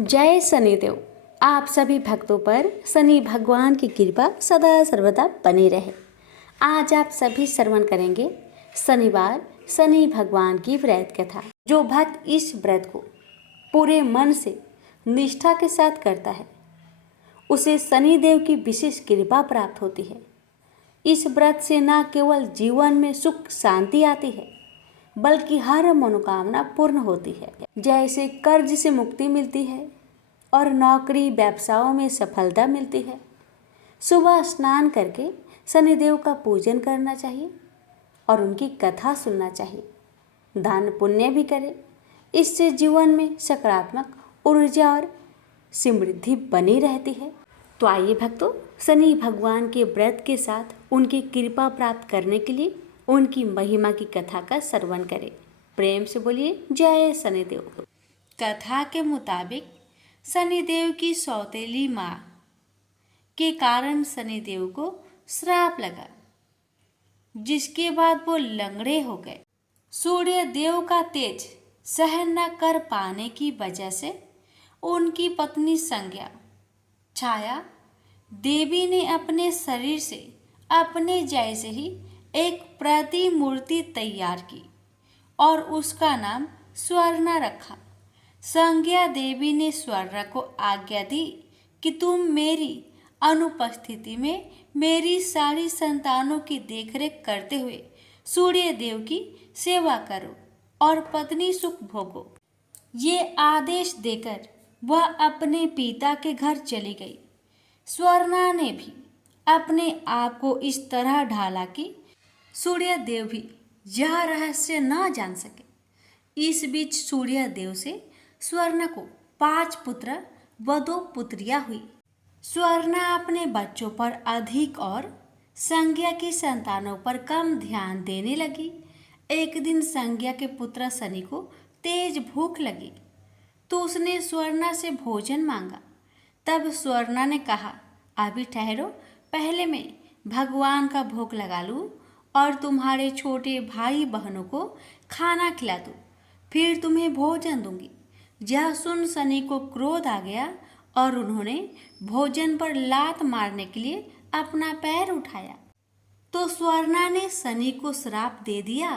जय शनिदेव। आप सभी भक्तों पर शनि भगवान की कृपा सदा सर्वदा बनी रहे। आज आप सभी श्रवण करेंगे शनिवार शनि भगवान की व्रत कथा। जो भक्त इस व्रत को पूरे मन से निष्ठा के साथ करता है उसे शनिदेव की विशेष कृपा प्राप्त होती है। इस व्रत से न केवल जीवन में सुख शांति आती है बल्कि हर मनोकामना पूर्ण होती है। जैसे कर्ज से मुक्ति मिलती है और नौकरी व्यवसायों में सफलता मिलती है। सुबह स्नान करके शनिदेव का पूजन करना चाहिए और उनकी कथा सुनना चाहिए। दान पुण्य भी करें। इससे जीवन में सकारात्मक ऊर्जा और समृद्धि बनी रहती है। तो आइए भक्तों, शनि भगवान के व्रत के साथ उनकी कृपा प्राप्त करने के लिए उनकी महिमा की कथा का श्रवण करें। प्रेम से बोलिए जय शनिदेव। कथा के मुताबिक शनिदेव की सौतेली माँ के कारण शनिदेव को श्राप लगा, जिसके बाद वो लंगड़े हो गए। सूर्य देव का तेज सहन न कर पाने की वजह से उनकी पत्नी संज्ञा छाया देवी ने अपने शरीर से अपने जैसे ही एक प्रतिमूर्ति तैयार की और उसका नाम स्वर्णा रखा। संज्ञा देवी ने स्वर्णा को आज्ञा दी कि तुम मेरी अनुपस्थिति में मेरी सारी संतानों की देखरेख करते हुए सूर्य देव की सेवा करो और पत्नी सुख भोगो। ये आदेश देकर वह अपने पिता के घर चली गई। स्वर्णा ने भी अपने आप को इस तरह ढाला कि सूर्य देव भी यह रहस्य न जान सके। इस बीच सूर्य देव से स्वर्ण को 5 पुत्र व 2 पुत्रियां हुई। स्वर्णा अपने बच्चों पर अधिक और संज्ञा की संतानों पर कम ध्यान देने लगी। एक दिन संज्ञा के पुत्र शनि को तेज भूख लगी तो उसने स्वर्णा से भोजन मांगा। तब स्वर्णा ने कहा, अभी ठहरो, पहले मैं भगवान का भोग लगा लूं और तुम्हारे छोटे भाई बहनों को खाना खिला दूं, फिर तुम्हें भोजन दूंगी। यह सुन शनि को क्रोध आ गया और उन्होंने भोजन पर लात मारने के लिए अपना पैर उठाया। तो स्वर्णा ने शनि को श्राप दे दिया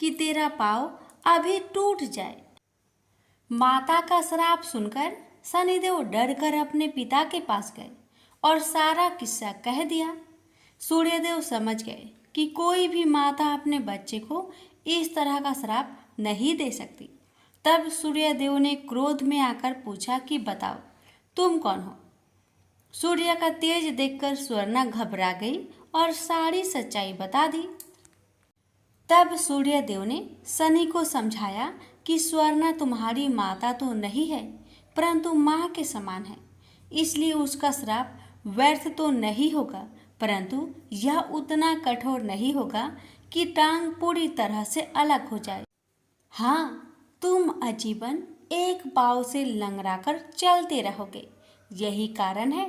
कि तेरा पाँव अभी टूट जाए। माता का श्राप सुनकर शनिदेव डरकर अपने पिता के पास गए और सारा किस्सा कह दिया। सूर्यदेव समझ गए कि कोई भी माता अपने बच्चे को इस तरह का श्राप नहीं दे सकती। तब सूर्यदेव ने क्रोध में आकर पूछा कि बताओ, तुम कौन हो? सूर्य का तेज देखकर स्वर्णा घबरा गई और सारी सच्चाई बता दी। तब सूर्यदेव ने शनि को समझाया कि स्वर्णा तुम्हारी माता तो नहीं है परंतु माँ के समान है, इसलिए उसका श्राप व्यर्थ तो नहीं होगा, परंतु यह उतना कठोर नहीं होगा कि टांग पूरी तरह से अलग हो जाए। हाँ, तुम आजीवन एक पाँव से लंगड़ा कर चलते रहोगे। यही कारण है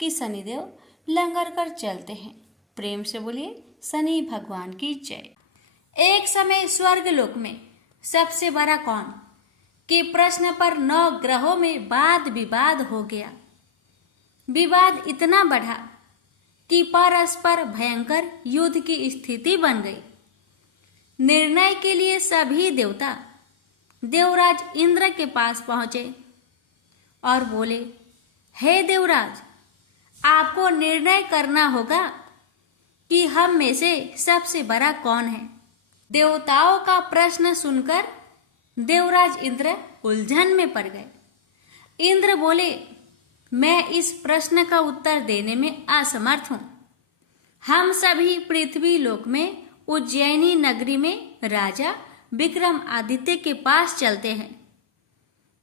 कि शनिदेव लंगर कर चलते हैं। प्रेम से बोलिए शनि भगवान की जय। एक समय स्वर्गलोक में सबसे बड़ा कौन के प्रश्न पर 9 ग्रहों में वाद विवाद हो गया। विवाद इतना बढ़ा कि परस्पर भयंकर युद्ध की स्थिति बन गई। निर्णय के लिए सभी देवता देवराज इंद्र के पास पहुंचे और बोले, हे देवराज, आपको निर्णय करना होगा कि हम में से सबसे बड़ा कौन है। देवताओं का प्रश्न सुनकर देवराज इंद्र उलझन में पड़ गए। इंद्र बोले, मैं इस प्रश्न का उत्तर देने में असमर्थ हूँ। हम सभी पृथ्वी लोक में उज्जैनी नगरी में राजा विक्रमादित्य के पास चलते हैं।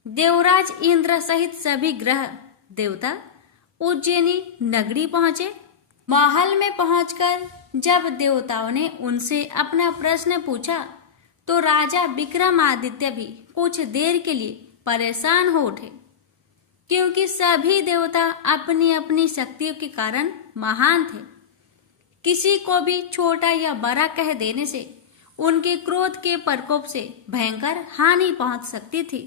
देवराज इंद्र सहित सभी ग्रह देवता उज्जैनी नगरी पहुंचे। महल में पहुंचकर जब देवताओं ने उनसे अपना प्रश्न पूछा तो राजा विक्रमादित्य भी कुछ देर के लिए परेशान हो उठे, क्योंकि सभी देवता अपनी अपनी शक्तियों के कारण महान थे। किसी को भी छोटा या बड़ा कह देने से उनके क्रोध के प्रकोप से भयंकर हानि पहुंच सकती थी।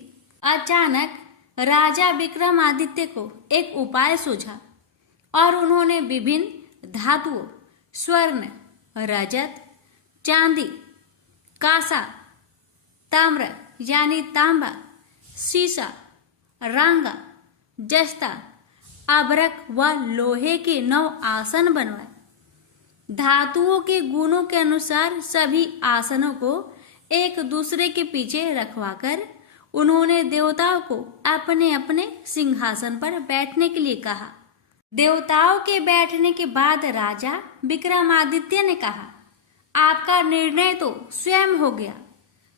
अचानक राजा विक्रमादित्य को एक उपाय सूझा और उन्होंने विभिन्न धातुओं स्वर्ण, रजत, चांदी, कांसा, ताम्र यानी तांबा, सीसा, रांगा, जस्ता, अभ्रक व लोहे के 9 आसन बनवाए। धातुओं के गुणों के अनुसार सभी आसनों को एक दूसरे के पीछे रखवाकर उन्होंने देवताओं को अपने अपने सिंहासन पर बैठने के लिए कहा। देवताओं के बैठने के बाद राजा विक्रमादित्य ने कहा, आपका निर्णय तो स्वयं हो गया।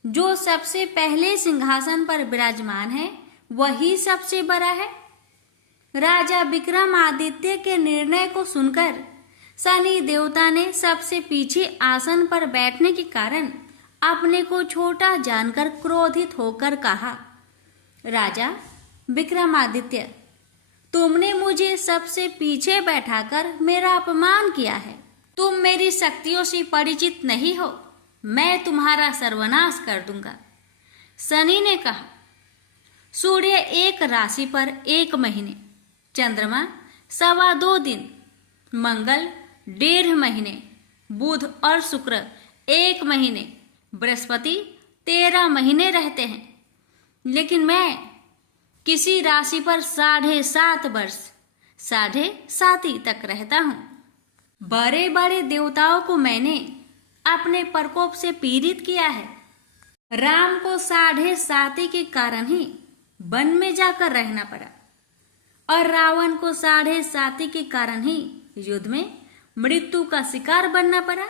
जो सबसे पहले सिंहासन पर विराजमान है वही सबसे बड़ा है। राजा विक्रमादित्य के निर्णय को सुनकर शनि देवता ने सबसे पीछे आसन पर बैठने के कारण अपने को छोटा जानकर क्रोधित होकर कहा, राजा विक्रमादित्य, तुमने मुझे सबसे पीछे बैठाकर मेरा अपमान किया है। तुम मेरी शक्तियों से परिचित नहीं हो, मैं तुम्हारा सर्वनाश कर दूंगा। शनि ने कहा, सूर्य एक राशि पर 1 महीने, चंद्रमा 2.25 दिन, मंगल 1.5 महीने, बुध और शुक्र 1 महीने, बृहस्पति 13 महीने रहते हैं, लेकिन मैं किसी राशि पर 7.5 वर्ष 7.5 तक रहता हूं। बड़े बड़े देवताओं को मैंने अपने प्रकोप से पीड़ित किया है। राम को 7.5 के कारण ही वन में जाकर रहना पड़ा और रावण को 7.5 के कारण ही युद्ध में मृत्यु का शिकार बनना पड़ा।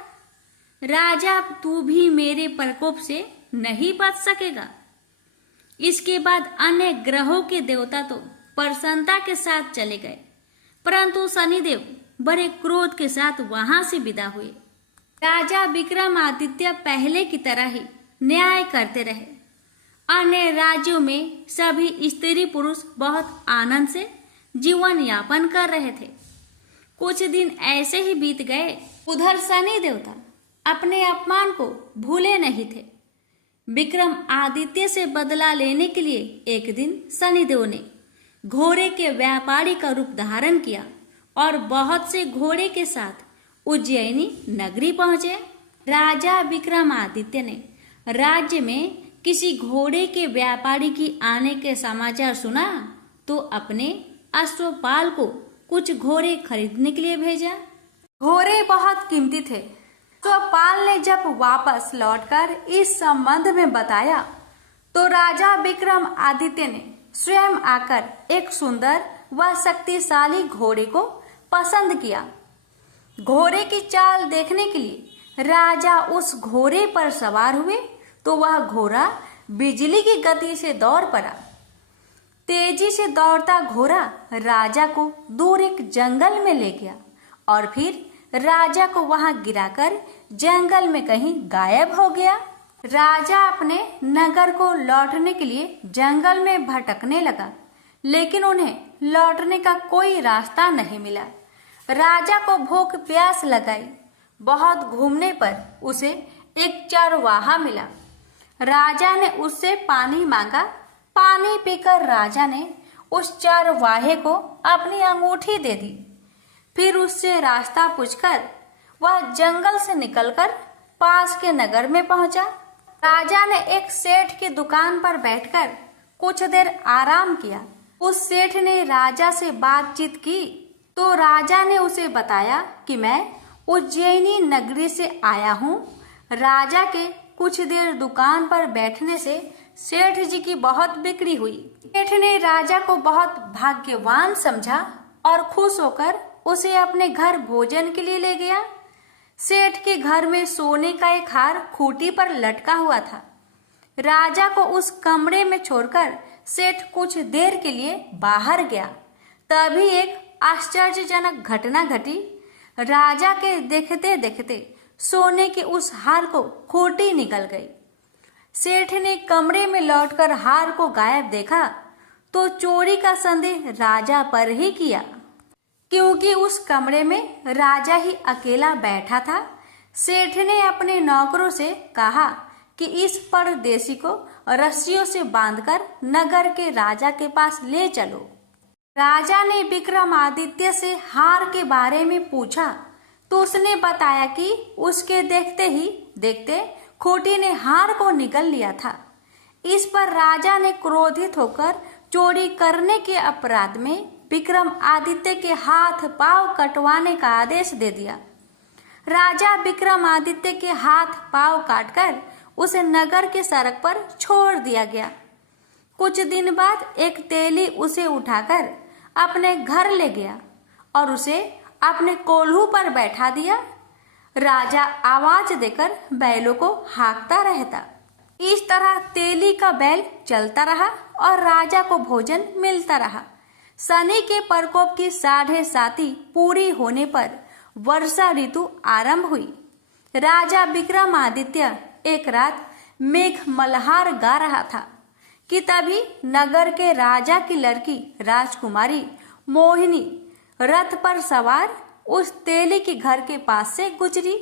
राजा, तू भी मेरे प्रकोप से नहीं बच सकेगा। इसके बाद अन्य ग्रहों के देवता तो प्रसन्नता के साथ चले गए, परंतु शनिदेव बड़े क्रोध के साथ वहां से विदा हुए। राजा विक्रमादित्य पहले की तरह ही न्याय करते रहे। अन्य राज्यों में सभी स्त्री पुरुष बहुत आनंद से जीवन यापन कर रहे थे। कुछ दिन ऐसे ही बीत गए। उधर शनि देवता अपने अपमान को भूले नहीं थे। विक्रम आदित्य से बदला लेने के लिए एक दिन शनिदेव ने घोड़े के व्यापारी का रूप धारण किया और बहुत से घोड़े के साथ उज्जैनी नगरी पहुंचे। राजा विक्रमादित्य ने राज्य में किसी घोड़े के व्यापारी की आने के समाचार सुना तो अपने अश्वपाल को कुछ घोड़े खरीदने के लिए भेजा। घोड़े बहुत कीमती थे। तो पाल ने जब वापस लौटकर इस संबंध में बताया तो राजा विक्रम आदित्य ने स्वयं आकर एक सुंदर व शक्तिशाली घोड़े को पसंद किया। घोड़े की चाल देखने के लिए राजा उस घोड़े पर सवार हुए तो वह घोड़ा बिजली की गति से दौड़ पड़ा। तेजी से दौड़ता घोड़ा राजा को दूर एक जंगल में ले गया और फिर राजा को वहां गिराकर जंगल में कहीं गायब हो गया। राजा अपने नगर को लौटने के लिए जंगल में भटकने लगा, लेकिन उन्हें लौटने का कोई रास्ता नहीं मिला। राजा को भूख प्यास लगाई। बहुत घूमने पर उसे एक चरवाहा मिला। राजा ने उससे पानी मांगा। पानी पीकर राजा ने उस चरवाहे को अपनी अंगूठी दे दी। फिर उससे रास्ता पूछकर वह जंगल से निकलकर पास के नगर में पहुंचा। राजा ने एक सेठ की दुकान पर बैठकर कुछ देर आराम किया। उस सेठ ने राजा से बातचीत की तो राजा ने उसे बताया कि मैं उज्जैनी नगरी से आया हूँ। राजा के कुछ देर दुकान पर बैठने से सेठ जी की बहुत बिक्री हुई। सेठ ने राजा को बहुत भाग्यवान समझा और खुश होकर उसे अपने घर भोजन के लिए ले गया। सेठ के घर में सोने का एक हार खूंटी पर लटका हुआ था। राजा को उस कमरे में छोड़कर सेठ कुछ देर के लिए बाहर गया। तभी एक आश्चर्यजनक घटना घटी। राजा के देखते देखते सोने के उस हार को खूंटी निकल गई। सेठ ने कमरे में लौटकर हार को गायब देखा तो चोरी का संदेह राजा पर ही किया, क्योंकि उस कमरे में राजा ही अकेला बैठा था। सेठ ने अपने नौकरों से कहा कि इस परदेशी को रस्सियों से बांधकर नगर के राजा के पास ले चलो। राजा ने विक्रमादित्य से हार के बारे में पूछा तो उसने बताया कि उसके देखते ही देखते खूंटी ने हार को निगल लिया था। इस पर राजा ने क्रोधित होकर चोरी करने के अपराध में विक्रमादित्य के हाथ पांव कटवाने का आदेश दे दिया। राजा विक्रमादित्य के हाथ पांव काटकर उसे नगर के सड़क पर छोड़ दिया गया। कुछ दिन बाद एक तेली उसे उठाकर अपने घर ले गया और उसे अपने कोल्हू पर बैठा दिया। राजा आवाज देकर बैलों को हाँकता रहता। इस तरह तेली का बैल चलता रहा और राजा को भोजन मिलता रहा। शनि के प्रकोप की 7.5 पूरी होने पर वर्षा ऋतु आरंभ हुई। राजा विक्रमादित्य एक रात मेघ मल्हार गा रहा था कि तभी नगर के राजा की लड़की राजकुमारी मोहिनी रथ पर सवार उस तेली के घर के पास से गुजरी।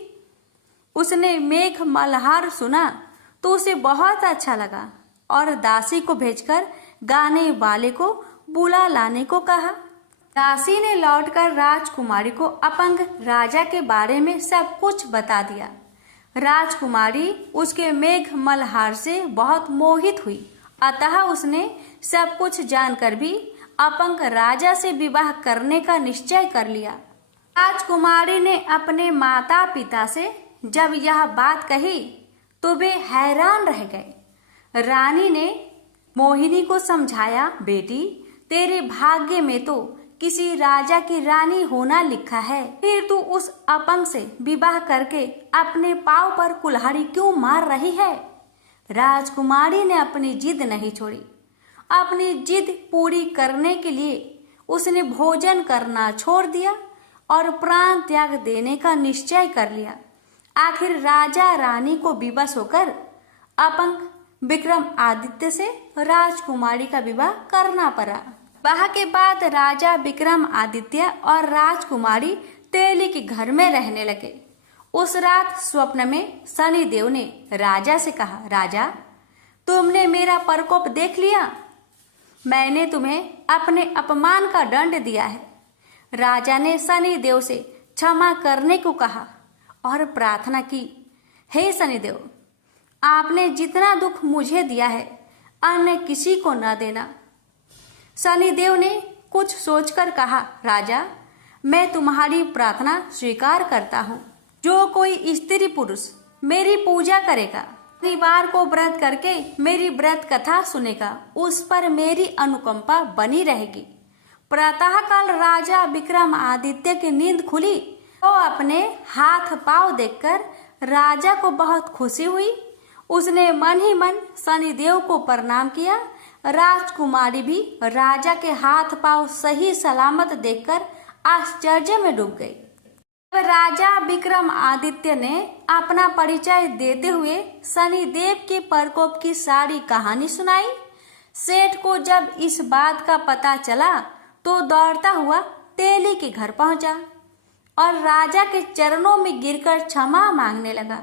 उसने मेघ मल्हार सुना तो उसे बहुत अच्छा लगा और दासी को भेजकर गाने वाले को बुला लाने को कहा। दासी ने लौटकर राजकुमारी को अपंग राजा के बारे में सब कुछ बता दिया। राजकुमारी उसके मेघ मल्हार से बहुत मोहित हुई, अतः उसने सब कुछ जानकर भी अपंग राजा से विवाह करने का निश्चय कर लिया। राजकुमारी ने अपने माता पिता से जब यह बात कही तो वे हैरान रह गए। रानी ने मोहिनी को समझाया, बेटी तेरे भाग्य में तो किसी राजा की रानी होना लिखा है, फिर तू उस अपंग से विवाह करके अपने पांव पर कुल्हाड़ी क्यों मार रही है। राजकुमारी ने अपनी जिद नहीं छोड़ी। अपनी जिद पूरी करने के लिए उसने भोजन करना छोड़ दिया और प्राण त्याग देने का निश्चय कर लिया। आखिर राजा रानी को विवश होकर अपंग विक्रमादित्य से राजकुमारी का विवाह करना पड़ा। विवाह के बाद राजा विक्रमादित्य और राजकुमारी तेली के घर में रहने लगे। उस रात स्वप्न में शनिदेव ने राजा से कहा, राजा तुमने मेरा प्रकोप देख लिया, मैंने तुम्हें अपने अपमान का दंड दिया है। राजा ने शनिदेव से क्षमा करने को कहा और प्रार्थना की, हे शनिदेव, आपने जितना दुख मुझे दिया है अन्य किसी को न देना। शनिदेव ने कुछ सोचकर कहा, राजा मैं तुम्हारी प्रार्थना स्वीकार करता हूँ। जो कोई स्त्री पुरुष मेरी पूजा करेगा, शनिवार को व्रत करके मेरी व्रत कथा सुनेगा, उस पर मेरी अनुकंपा बनी रहेगी। प्रातःकाल राजा विक्रमादित्य की नींद खुली तो अपने हाथ पांव देखकर राजा को बहुत खुशी हुई। उसने मन ही मन शनिदेव को प्रणाम किया। राजकुमारी भी राजा के हाथ पांव सही सलामत देखकर आश्चर्य में डूब गई। राजा विक्रमादित्य ने अपना परिचय देते हुए शनिदेव के प्रकोप की सारी कहानी सुनाई। सेठ को जब इस बात का पता चला तो दौड़ता हुआ तेली के घर पहुंचा और राजा के चरणों में गिरकर क्षमा मांगने लगा।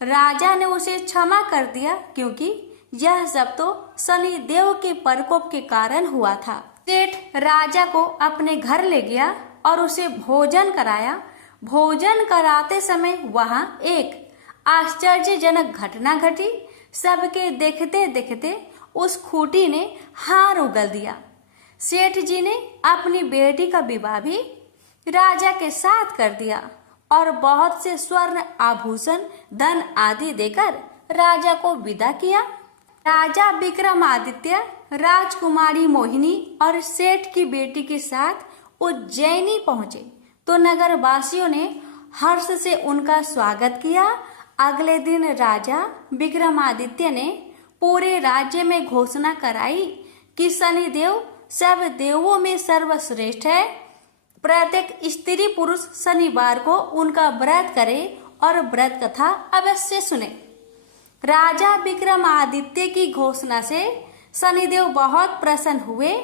राजा ने उसे क्षमा कर दिया क्योंकि यह सब तो शनिदेव के प्रकोप के कारण हुआ था। सेठ राजा को अपने घर ले गया और उसे भोजन कराया। भोजन कराते समय वहां एक आश्चर्यजनक घटना घटी। सबके देखते देखते उस खूंटी ने हार उगल दिया। सेठ जी ने अपनी बेटी का विवाह भी राजा के साथ कर दिया और बहुत से स्वर्ण आभूषण धन आदि देकर राजा को विदा किया। राजा विक्रमादित्य राजकुमारी मोहिनी और सेठ की बेटी के साथ उज्जैनी पहुंचे तो नगर वासियों ने हर्ष से उनका स्वागत किया। अगले दिन राजा विक्रमादित्य ने पूरे राज्य में घोषणा कराई कि शनिदेव सब देवों में सर्वश्रेष्ठ है। प्रत्येक स्त्री पुरुष शनिवार को उनका व्रत करे और व्रत कथा अवश्य सुने। राजा विक्रमादित्य की घोषणा से शनिदेव बहुत प्रसन्न हुए।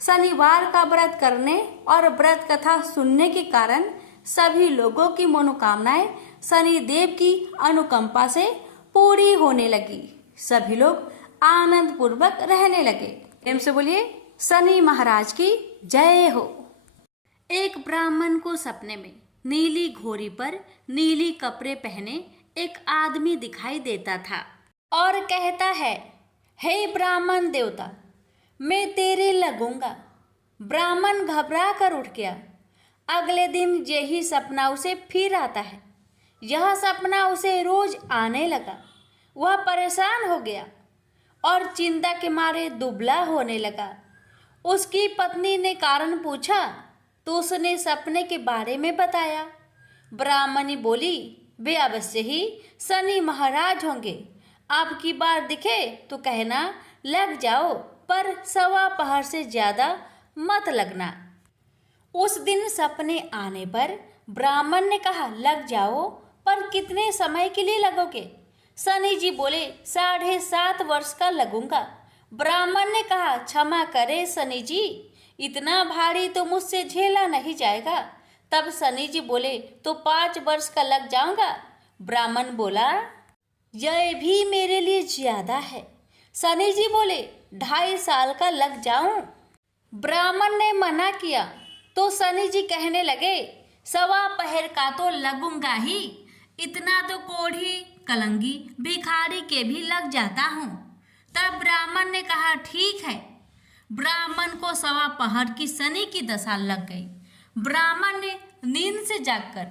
शनिवार का व्रत करने और व्रत कथा सुनने के कारण सभी लोगों की मनोकामनाएं शनिदेव की अनुकंपा से पूरी होने लगी। सभी लोग आनंद पूर्वक रहने लगे। प्रेम से बोलिए शनि महाराज की जय हो। एक ब्राह्मण को सपने में नीली घोड़ी पर नीली कपड़े पहने एक आदमी दिखाई देता था और कहता है, हे ब्राह्मण देवता, मैं तेरे लगूंगा। ब्राह्मण घबरा कर उठ गया। अगले दिन यही सपना उसे फिर आता है। यह सपना उसे रोज आने लगा। वह परेशान हो गया और चिंता के मारे दुबला होने लगा। उसकी पत्नी ने कारण पूछा तो उसने सपने के बारे में बताया। ब्राह्मणी बोली, वे अवश्य ही शनि महाराज होंगे। अब की बार दिखे तो कहना लग जाओ, पर 1:15 से ज़्यादा मत लगना। उस दिन सपने आने पर ब्राह्मण ने कहा, लग जाओ, पर कितने समय के लिए लगोगे? शनि जी बोले, 7.5 वर्ष का लगूंगा। ब्राह्मण ने कहा, क्षमा करे शनि जी, इतना भारी तो मुझसे झेला नहीं जाएगा। तब शनि जी बोले, तो 5 वर्ष का लग जाऊंगा। ब्राह्मण बोला, यह भी मेरे लिए ज्यादा है। शनि जी बोले, 2.5 साल का लग जाऊं। ब्राह्मण ने मना किया तो शनि जी कहने लगे, 1.15 का तो लगूंगा ही, इतना तो कोढ़ी कलंगी भिखारी के भी लग जाता हूँ। तब ब्राह्मण ने कहा, ठीक है। ब्राह्मण को 1.15 की शनि की दशा लग गई। ब्राह्मण ने नींद से जागकर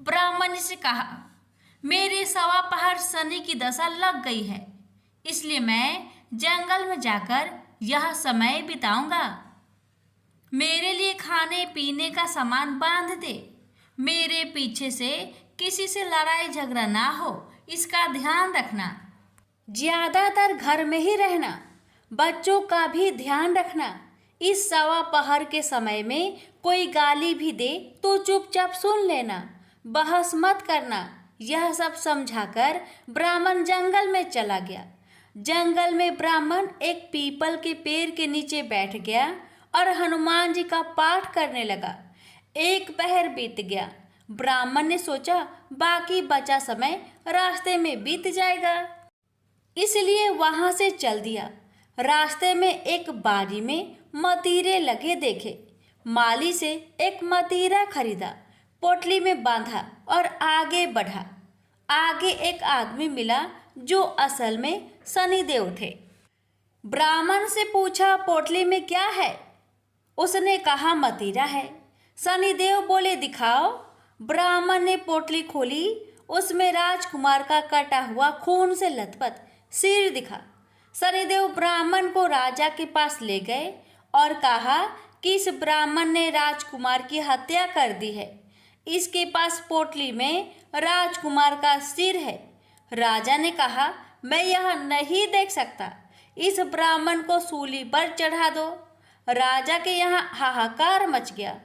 ब्राह्मण से कहा, मेरे 1.15 शनि की दशा लग गई है, इसलिए मैं जंगल में जाकर यह समय बिताऊंगा। मेरे लिए खाने पीने का सामान बांध दे। मेरे पीछे से किसी से लड़ाई झगड़ा ना हो, इसका ध्यान रखना। ज्यादातर घर में ही रहना। बच्चों का भी ध्यान रखना। इस 1.15 के समय में कोई गाली भी दे तो चुपचाप सुन लेना, बहस मत करना। यह सब समझाकर ब्राह्मण जंगल में चला गया। जंगल में ब्राह्मण एक पीपल के पेड़ के नीचे बैठ गया और हनुमान जी का पाठ करने लगा। 1 पहर बीत गया। ब्राह्मण ने सोचा, बाकी बचा समय रास्ते में बीत जाएगा, इसलिए वहां से चल दिया। रास्ते में एक बाड़ी में मतीरे लगे देखे। माली से एक मतीरा खरीदा, पोटली में बांधा और आगे बढ़ा। आगे एक आदमी मिला जो असल में शनिदेव थे। ब्राह्मण से पूछा, पोटली में क्या है? उसने कहा, मतीरा है। शनिदेव बोले, दिखाओ। ब्राह्मण ने पोटली खोली। उसमें राजकुमार का कटा हुआ खून से लथपथ सिर दिखा। शनिदेव ब्राह्मण को राजा के पास ले गए और कहा कि इस ब्राह्मण ने राजकुमार की हत्या कर दी है। इसके पास पोटली में राजकुमार का सिर है। राजा ने कहा, मैं यह नहीं देख सकता, इस ब्राह्मण को सूली पर चढ़ा दो। राजा के यहाँ हाहाकार मच गया।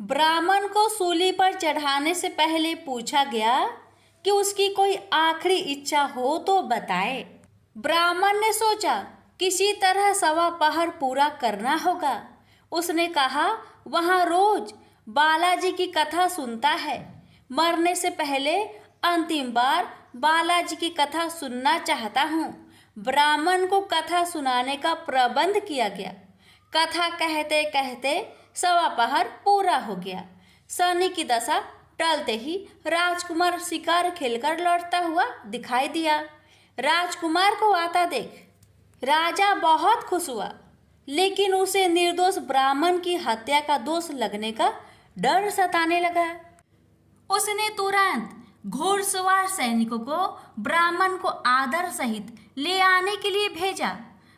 ब्राह्मण को सूली पर चढ़ाने से पहले पूछा गया कि उसकी कोई आखिरी इच्छा हो तो बताए। ब्राह्मण ने सोचा, किसी तरह 1.15 पूरा करना होगा। उसने कहा, वहाँ रोज बालाजी की कथा सुनता है। मरने से पहले अंतिम बार बालाजी की कथा सुनना चाहता हूँ। ब्राह्मण को कथा सुनाने का प्रबंध किया गया। कथा कहते कहते 1.15 पूरा हो गया। शनि की दशा टलते ही राजकुमार शिकार खेलकर लौटता हुआ दिखाई दिया। राजकुमार को आता देख राजा बहुत खुश हुआ, लेकिन उसे निर्दोष ब्राह्मण की हत्या का दोष लगने का डर सताने लगा। उसने तुरंत घोड़सवार सैनिकों को ब्राह्मण को आदर सहित ले आने के लिए भेजा।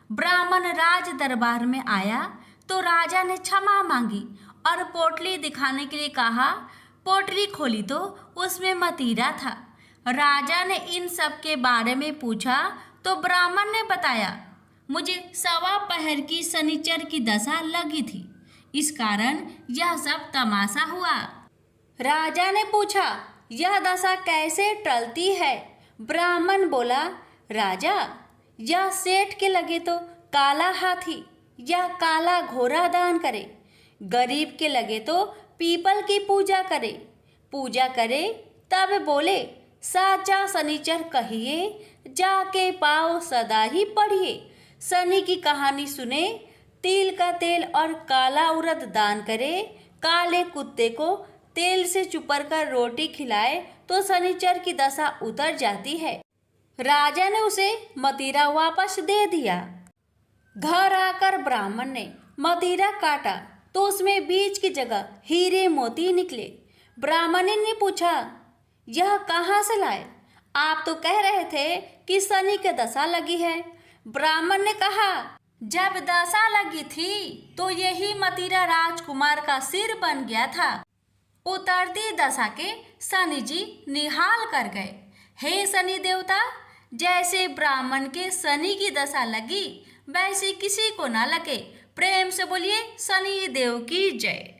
ब्राह्मण राज दरबार में आया तो राजा ने क्षमा मांगी और पोटली दिखाने के लिए कहा। पोटली खोली तो उसमें मतीरा था। राजा ने इन सब के बारे में पूछा तो ब्राह्मण ने बताया, मुझे 1.15 की शनिचर की दशा लगी थी, इस कारण यह सब तमाशा हुआ। राजा ने पूछा, यह दशा कैसे टलती है? ब्राह्मण बोला, राजा, यह सेठ के लगे तो काला हाथी या काला घोड़ा दान करे, गरीब के लगे तो पीपल की पूजा करे तब बोले, साचा शनिचर कहिए, जाके पाओ सदा ही पढ़िए। शनि की कहानी सुने, तिल का तेल और काला उड़द दान करे, काले कुत्ते को तेल से चुपर कर रोटी खिलाए तो शनिचर की दशा उतर जाती है। राजा ने उसे मदिरा वापस दे दिया। घर आकर ब्राह्मण ने मदिरा काटा तो उसमें बीज की जगह हीरे मोती निकले। ब्राह्मण ने पूछा, यह कहाँ से लाए? आप तो कह रहे थे कि शनि की दशा लगी है। ब्राह्मण ने कहा, जब दशा लगी थी तो यही मदिरा राजकुमार का सिर बन गया था। उतरती दशा के शनि जी निहाल कर गए। हे शनि देवता, जैसे ब्राह्मण के शनि की दशा लगी वैसे किसी को ना लगे। प्रेम से बोलिए शनि देव की जय।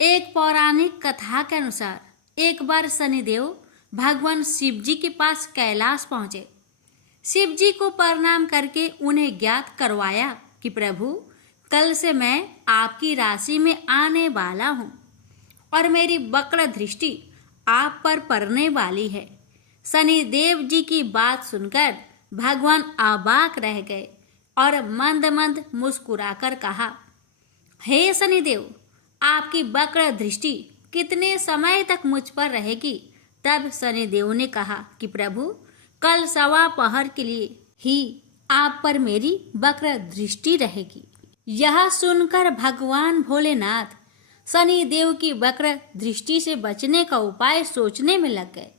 एक पौराणिक कथा के अनुसार एक बार शनिदेव भगवान शिव जी के पास कैलाश पहुंचे। शिव जी को प्रणाम करके उन्हें ज्ञात करवाया कि प्रभु, कल से मैं आपकी राशि में आने वाला हूँ और मेरी वक्र दृष्टि आप पर पड़ने वाली है। शनिदेव जी की बात सुनकर भगवान अबाक रह गए और मंद मंद मुस्कुराकर कहा, हे शनिदेव, आपकी वक्र दृष्टि कितने समय तक मुझ पर रहेगी? तब शनिदेव ने कहा कि प्रभु, कल सवा पहर के लिए ही आप पर मेरी वक्र दृष्टि रहेगी। यह सुनकर भगवान भोलेनाथ शनिदेव की वक्र दृष्टि से बचने का उपाय सोचने में लग गए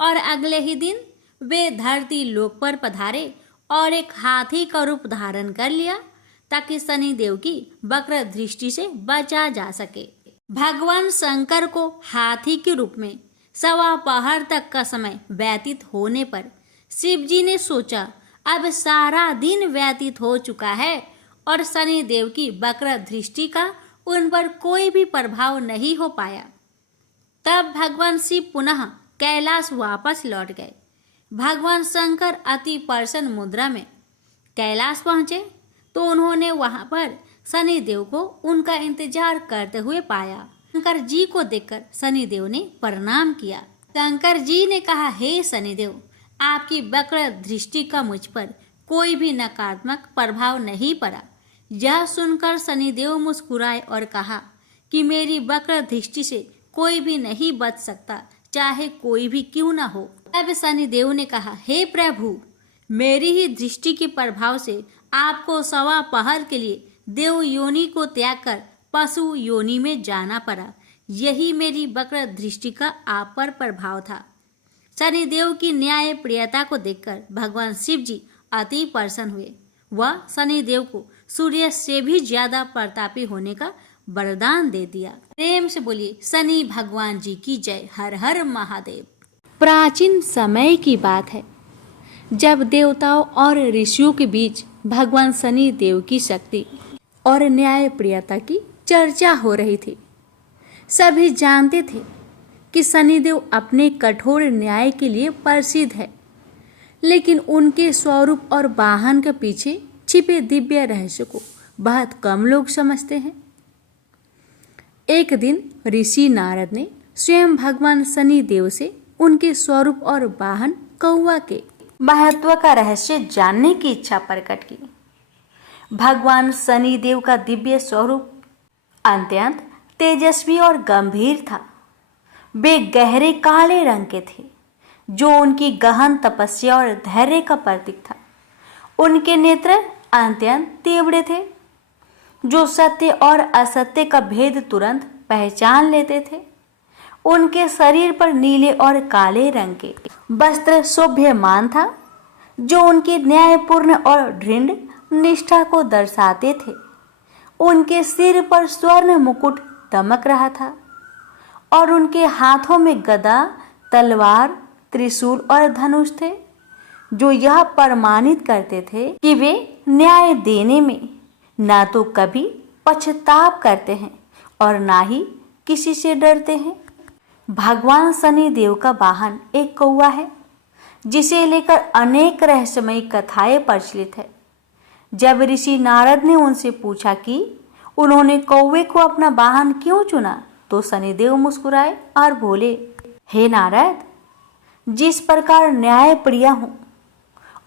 और अगले ही दिन वे धरती लोक पर पधारे और एक हाथी का रूप धारण कर लिया ताकि शनिदेव की वक्र दृष्टि से बचा जा सके। भगवान शंकर को हाथी के रूप में सवा पहर तक का समय व्यतीत होने पर शिव जी ने सोचा, अब सारा दिन व्यतीत हो चुका है और शनिदेव की वक्र दृष्टि का उन पर कोई भी प्रभाव नहीं हो पाया। तब भगवान शिव पुनः कैलाश वापस लौट गए। भगवान शंकर अति प्रसन्न मुद्रा में कैलाश पहुंचे तो उन्होंने वहां पर शनिदेव को उनका इंतजार करते हुए पाया। शंकर जी को देखकर शनिदेव ने प्रणाम किया। शंकर जी ने कहा, हे शनिदेव, आपकी वक्र दृष्टि का मुझ पर कोई भी नकारात्मक प्रभाव नहीं पड़ा। यह सुनकर शनिदेव मुस्कुराए और कहा कि मेरी वक्र दृष्टि से कोई भी नहीं बच सकता, चाहे कोई भी क्यों न हो। तब शनिदेव ने कहा, हे प्रभु, मेरी ही दृष्टि के प्रभाव से आपको सवा पहर के लिए देव योनि को त्याग कर पशु योनि में जाना पड़ा। यही मेरी वक्र दृष्टि का आप पर प्रभाव था। शनिदेव की न्याय प्रियता को देखकर भगवान शिव जी अति प्रसन्न हुए। वह शनिदेव को सूर्य से भी ज्यादा प्रतापी होने का वरदान दे दिया। प्रेम से बोलिए शनि भगवान जी की जय। हर हर महादेव। प्राचीन समय की बात है जब देवताओं और ऋषियों के बीच भगवान शनि देव की शक्ति और न्याय प्रियता की चर्चा हो रही थी। सभी जानते थे कि शनिदेव अपने कठोर न्याय के लिए प्रसिद्ध है, लेकिन उनके स्वरूप और वाहन के पीछे छिपे दिव्य रहस्य को बहुत कम लोग समझते हैं। एक दिन ऋषि नारद ने स्वयं भगवान शनि देव से उनके स्वरूप और वाहन कौवा के महत्व का रहस्य जानने की इच्छा प्रकट की। भगवान शनि देव का दिव्य स्वरूप अत्यंत तेजस्वी और गंभीर था। वे गहरे काले रंग के थे, जो उनकी गहन तपस्या और धैर्य का प्रतीक था। उनके नेत्र अत्यंत तीव्र थे, जो सत्य और असत्य का भेद तुरंत पहचान लेते थे। उनके शरीर पर नीले और काले रंग के वस्त्र शोभ्यमान था, जो उनकी न्यायपूर्ण और दृढ़ निष्ठा को दर्शाते थे। उनके सिर पर स्वर्ण मुकुट दमक रहा था और उनके हाथों में गदा, तलवार, त्रिशूल और धनुष थे, जो यह प्रमाणित करते थे कि वे न्याय देने में ना तो कभी पश्चाताप करते हैं और ना ही किसी से डरते हैं। भगवान शनि देव का वाहन एक कौवा है, जिसे लेकर अनेक रहस्यमयी कथाएं प्रचलित है। जब ऋषि नारद ने उनसे पूछा कि उन्होंने कौवे को अपना वाहन क्यों चुना, तो शनिदेव मुस्कुराए और बोले, हे नारद, जिस प्रकार न्याय प्रिय हूँ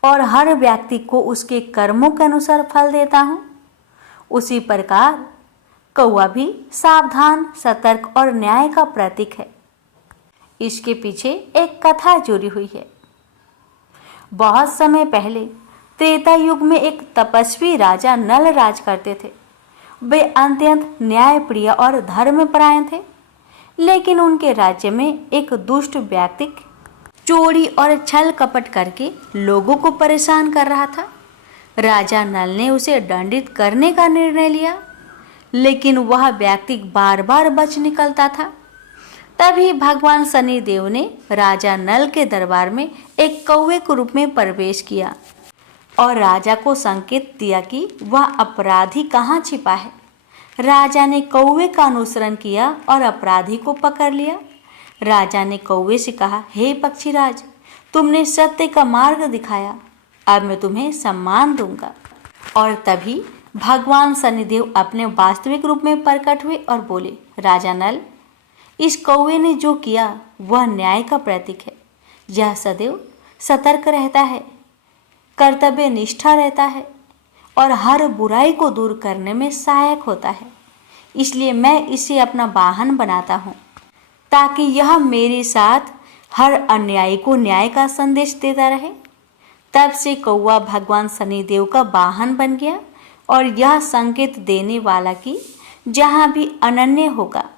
और हर व्यक्ति को उसके कर्मों के अनुसार फल देता हूँ, उसी प्रकार कौवा भी सावधान, सतर्क और न्याय का प्रतीक है। इसके पीछे एक कथा जुड़ी हुई है। बहुत समय पहले त्रेता युग में एक तपस्वी राजा नल राज करते थे। वे अत्यंत न्यायप्रिय और धर्मपरायण थे, लेकिन उनके राज्य में एक दुष्ट व्यक्ति चोरी और छल कपट करके लोगों को परेशान कर रहा था। राजा नल ने उसे दंडित करने का निर्णय लिया, लेकिन वह व्यक्ति बार बार बच निकलता था। तभी भगवान शनिदेव ने राजा नल के दरबार में एक कौवे के रूप में प्रवेश किया और राजा को संकेत दिया कि वह अपराधी कहाँ छिपा है। राजा ने कौवे का अनुसरण किया और अपराधी को पकड़ लिया। राजा ने कौवे से कहा, हे पक्षीराज, तुमने सत्य का मार्ग दिखाया, अब मैं तुम्हें सम्मान दूंगा। और तभी भगवान शनिदेव अपने वास्तविक रूप में प्रकट हुए और बोले, राजा नल, इस कौवे ने जो किया वह न्याय का प्रतीक है। यह सदैव सतर्क रहता है, कर्तव्य निष्ठा रहता है और हर बुराई को दूर करने में सहायक होता है। इसलिए मैं इसे अपना वाहन बनाता हूँ, ताकि यह मेरे साथ हर अन्यायी को न्याय का संदेश देता रहे। तब से कौवा भगवान शनिदेव का वाहन बन गया और यह संकेत देने वाला कि जहाँ भी अनन्य होगा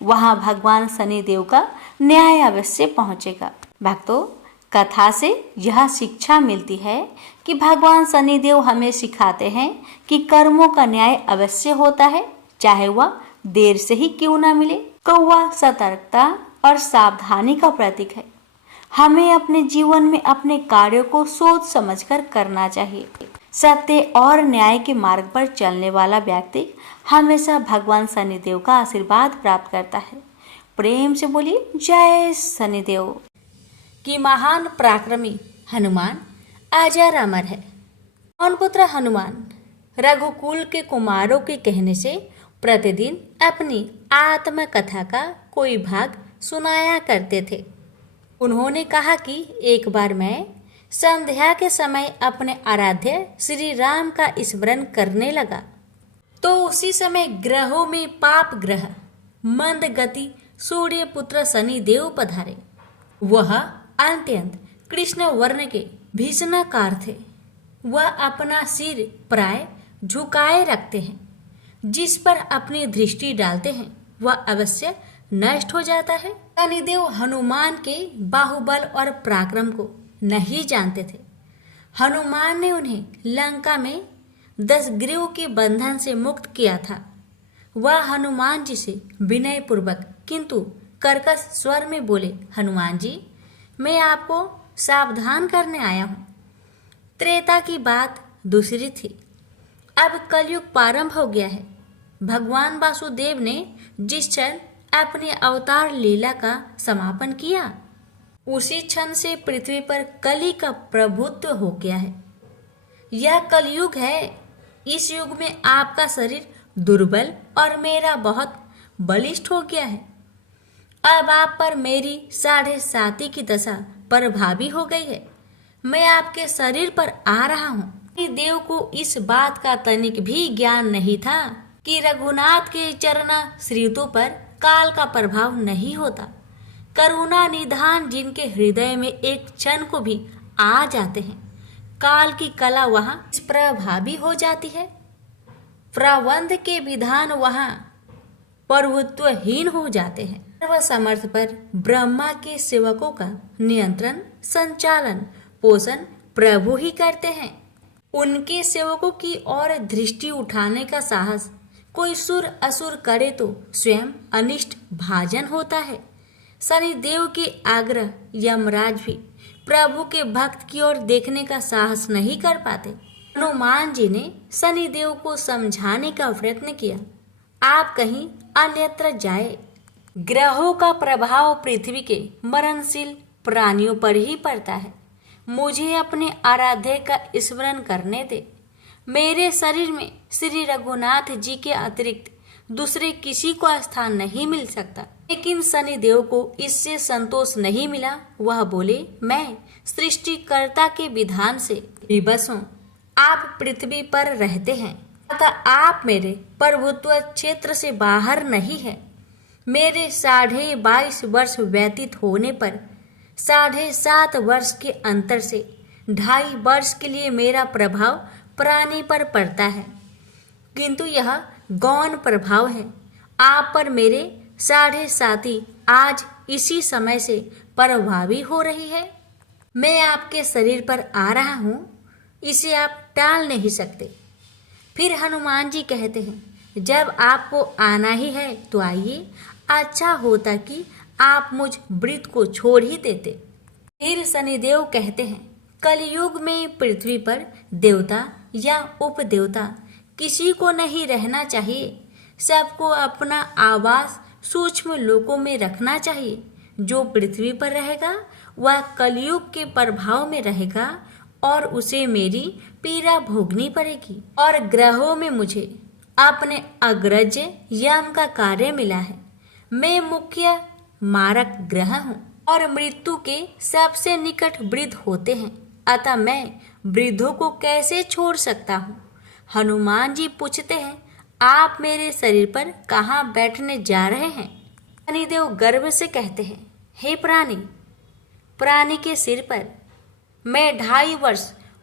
वहाँ भगवान शनिदेव का न्याय अवश्य पहुँचेगा। भक्तों, कथा से यह शिक्षा मिलती है कि भगवान शनिदेव हमें सिखाते हैं कि कर्मों का न्याय अवश्य होता है, चाहे वह देर से ही क्यों ना मिले। कौवा सतर्कता और सावधानी का प्रतीक है। हमें अपने जीवन में अपने कार्यों को सोच समझकर करना चाहिए। सत्य और न्याय के मार्ग पर चलने वाला व्यक्ति हमेशा भगवान शनिदेव का आशीर्वाद प्राप्त करता है। प्रेम से बोलिए जय शनिदेव। कि महान पराक्रमी हनुमान अजर अमर है। पवन पुत्र हनुमान रघुकुल के कुमारों के कहने से प्रतिदिन अपनी आत्मकथा का कोई भाग सुनाया करते थे। उन्होंने कहा कि एक बार मैं संध्या के समय अपने आराध्य श्री राम का स्मरण करने लगा, तो उसी समय ग्रहों में पाप ग्रह मंद गति सूर्य पुत्र शनिदेव पधारे। वह अत्यंत कृष्ण वर्ण के भीषणाकार थे। वह अपना सिर प्राय झुकाए रखते हैं, जिस पर अपनी दृष्टि डालते हैं वह अवश्य नष्ट हो जाता है। शनिदेव हनुमान के बाहुबल और पराक्रम को नहीं जानते थे। हनुमान ने उन्हें लंका में 10 ग्रीव के बंधन से मुक्त किया था। वह हनुमान जी से विनय पूर्वक किंतु कर्कश स्वर में बोले, हनुमान जी, मैं आपको सावधान करने आया हूँ। त्रेता की बात दूसरी थी, अब कलयुग प्रारंभ हो गया है। भगवान वासुदेव ने जिस क्षण अपने अवतार लीला का समापन किया, उसी क्षण से पृथ्वी पर कली का प्रभुत्व हो गया है। यह कलयुग है। इस युग में आपका शरीर दुर्बल और मेरा बहुत बलिष्ठ हो गया है। अब आप पर मेरी 7.5 की दशा प्रभावी हो गई है। मैं आपके शरीर पर आ रहा हूँ। देव को इस बात का तनिक भी ज्ञान नहीं था कि रघुनाथ के चरणा श्रीतों पर काल का प्रभाव नहीं होता। करुणा निधान जिनके हृदय में एक क्षण को भी आ जाते हैं, काल की कला वहाँ प्रभावी हो जाती है। प्रबंध के विधान वहाँ प्रभुत्वहीन हो जाते हैं। सर्व समर्थ पर ब्रह्मा के सेवकों का नियंत्रण, संचालन, पोषण प्रभु ही करते हैं। उनके सेवकों की ओर दृष्टि उठाने का साहस कोई सुर असुर करे तो स्वयं अनिष्ट भाजन होता है। शनिदेव के आग्रह यमराज भी प्रभु के भक्त की ओर देखने का साहस नहीं कर पाते। हनुमान जी ने शनिदेव को समझाने का प्रयत्न किया, आप कहीं अन्यत्र जाए। ग्रहों का प्रभाव पृथ्वी के मरणशील प्राणियों पर ही पड़ता है। मुझे अपने आराध्य का स्मरण करने दे। मेरे शरीर में श्री रघुनाथ जी के अतिरिक्त दूसरे किसी को स्थान नहीं मिल सकता। लेकिन शनिदेव को इससे संतोष नहीं मिला। वह बोले, मैं सृष्टिकर्ता के विधान से विवश हूँ। आप पृथ्वी पर रहते हैं, अतः आप मेरे प्रभुत्व क्षेत्र से बाहर नहीं है। मेरे 22.5 वर्ष व्यतीत होने पर 7.5 वर्ष के अंतर से 2.5 वर्ष के लिए मेरा प्रभाव प्राणी पर पड़ता है, किंतु यह गौण प्रभाव है। आप पर मेरे 7.5 आज इसी समय से प्रभावी हो रही है। मैं आपके शरीर पर आ रहा हूँ, इसे आप टाल नहीं सकते। फिर हनुमान जी कहते हैं, जब आपको आना ही है तो आइए, अच्छा होता कि आप मुझ वृत्त को छोड़ ही देते। फिर शनिदेव कहते हैं, कलयुग में पृथ्वी पर देवता या उपदेवता किसी को नहीं रहना चाहिए। सबको अपना आवास सूक्ष्म लोकों में रखना चाहिए। जो पृथ्वी पर रहेगा वह कलयुग के प्रभाव में रहेगा और उसे मेरी पीड़ा भोगनी पड़ेगी। और ग्रहों में मुझे अपने अग्रज यम का कार्य मिला है। मैं मुख्य मारक ग्रह हूँ और मृत्यु के सबसे निकट वृद्ध होते हैं, अतः मैं वृद्धों को कैसे छोड़ सकता हूँ। हनुमान जी पूछते हैं, आप मेरे शरीर पर कहाँ बैठने जा रहे हैं। शनिदेव गर्व से कहते हैं, हे प्राणी के सिर पर मैं 2.5 वर्ष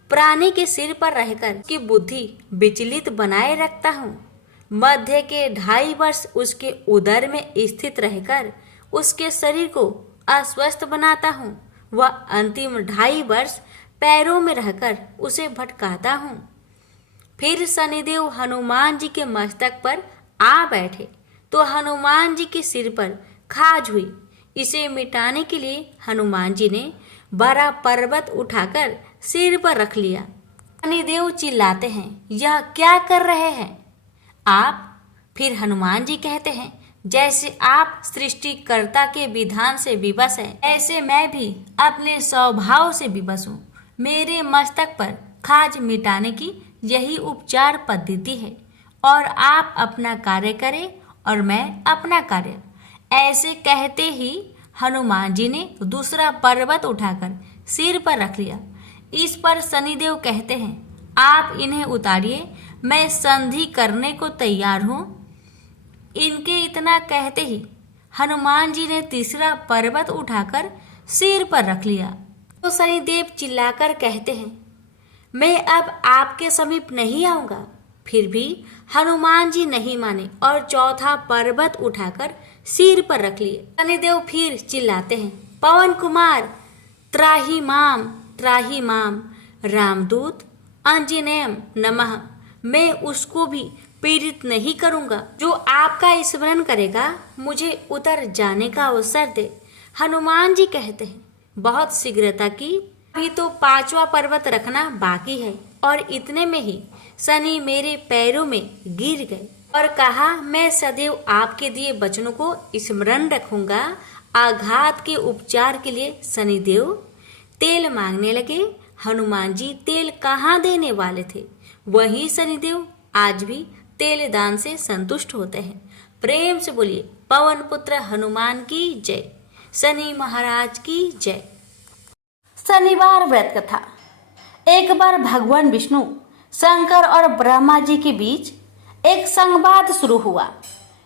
प्राणी के सिर पर रहकर की बुद्धि विचलित बनाए रखता हूँ। मध्य के 2.5 वर्ष उसके उदर में स्थित रहकर उसके शरीर को अस्वस्थ बनाता हूँ। वह अंतिम 2.5 वर्ष पैरों में रहकर उसे भटकाता हूँ। फिर शनिदेव हनुमान जी के मस्तक पर आ बैठे तो हनुमान जी के सिर पर खाज हुई। इसे मिटाने के लिए हनुमान जी ने बड़ा पर्वत उठाकर सिर पर रख लिया। शनिदेव चिल्लाते हैं, यह क्या कर रहे हैं आप। फिर हनुमान जी कहते हैं, जैसे आप सृष्टिकर्ता के विधान से विवश हैं, ऐसे मैं भी अपने स्वभाव से विवश हूँ। मेरे मस्तक पर खाज मिटाने की यही उपचार पद्धति है और आप अपना कार्य करें और मैं अपना कार्य। ऐसे कहते ही हनुमान जी ने दूसरा पर्वत उठाकर सिर पर रख लिया। इस पर शनिदेव कहते हैं, आप इन्हें उतारिए, मैं संधि करने को तैयार हूँ। इनके इतना कहते ही हनुमान जी ने तीसरा पर्वत उठाकर सिर पर रख लिया। तो शनिदेव चिल्लाकर कहते हैं, मैं अब आपके समीप नहीं आऊँगा। फिर भी हनुमान जी नहीं माने और चौथा पर्वत उठाकर सिर पर रख लिए। शनिदेव फिर चिल्लाते हैं, पवन कुमार त्राहि माम रामदूत आंजनेयम नमः। मैं उसको भी पीड़ित नहीं करूँगा जो आपका स्मरण करेगा। मुझे उतर जाने का अवसर दे। हनुमान जी कहते हैं, बहुत शीघ्रता की, अभी तो 5वां पर्वत रखना बाकी है। और इतने में ही शनि मेरे पैरों में गिर गए और कहा, मैं सदैव आपके दिए वचनों को स्मरण रखूंगा। आघात के उपचार के लिए शनिदेव तेल मांगने लगे। हनुमान जी तेल कहाँ देने वाले थे, वही शनिदेव आज भी तेल दान से संतुष्ट होते हैं। प्रेम से बोलिए, पवन पुत्र हनुमान की जय, शनि महाराज की जय। शनिवार व्रत कथा। एक बार भगवान विष्णु, शंकर और ब्रह्मा जी के बीच एक संवाद शुरू हुआ।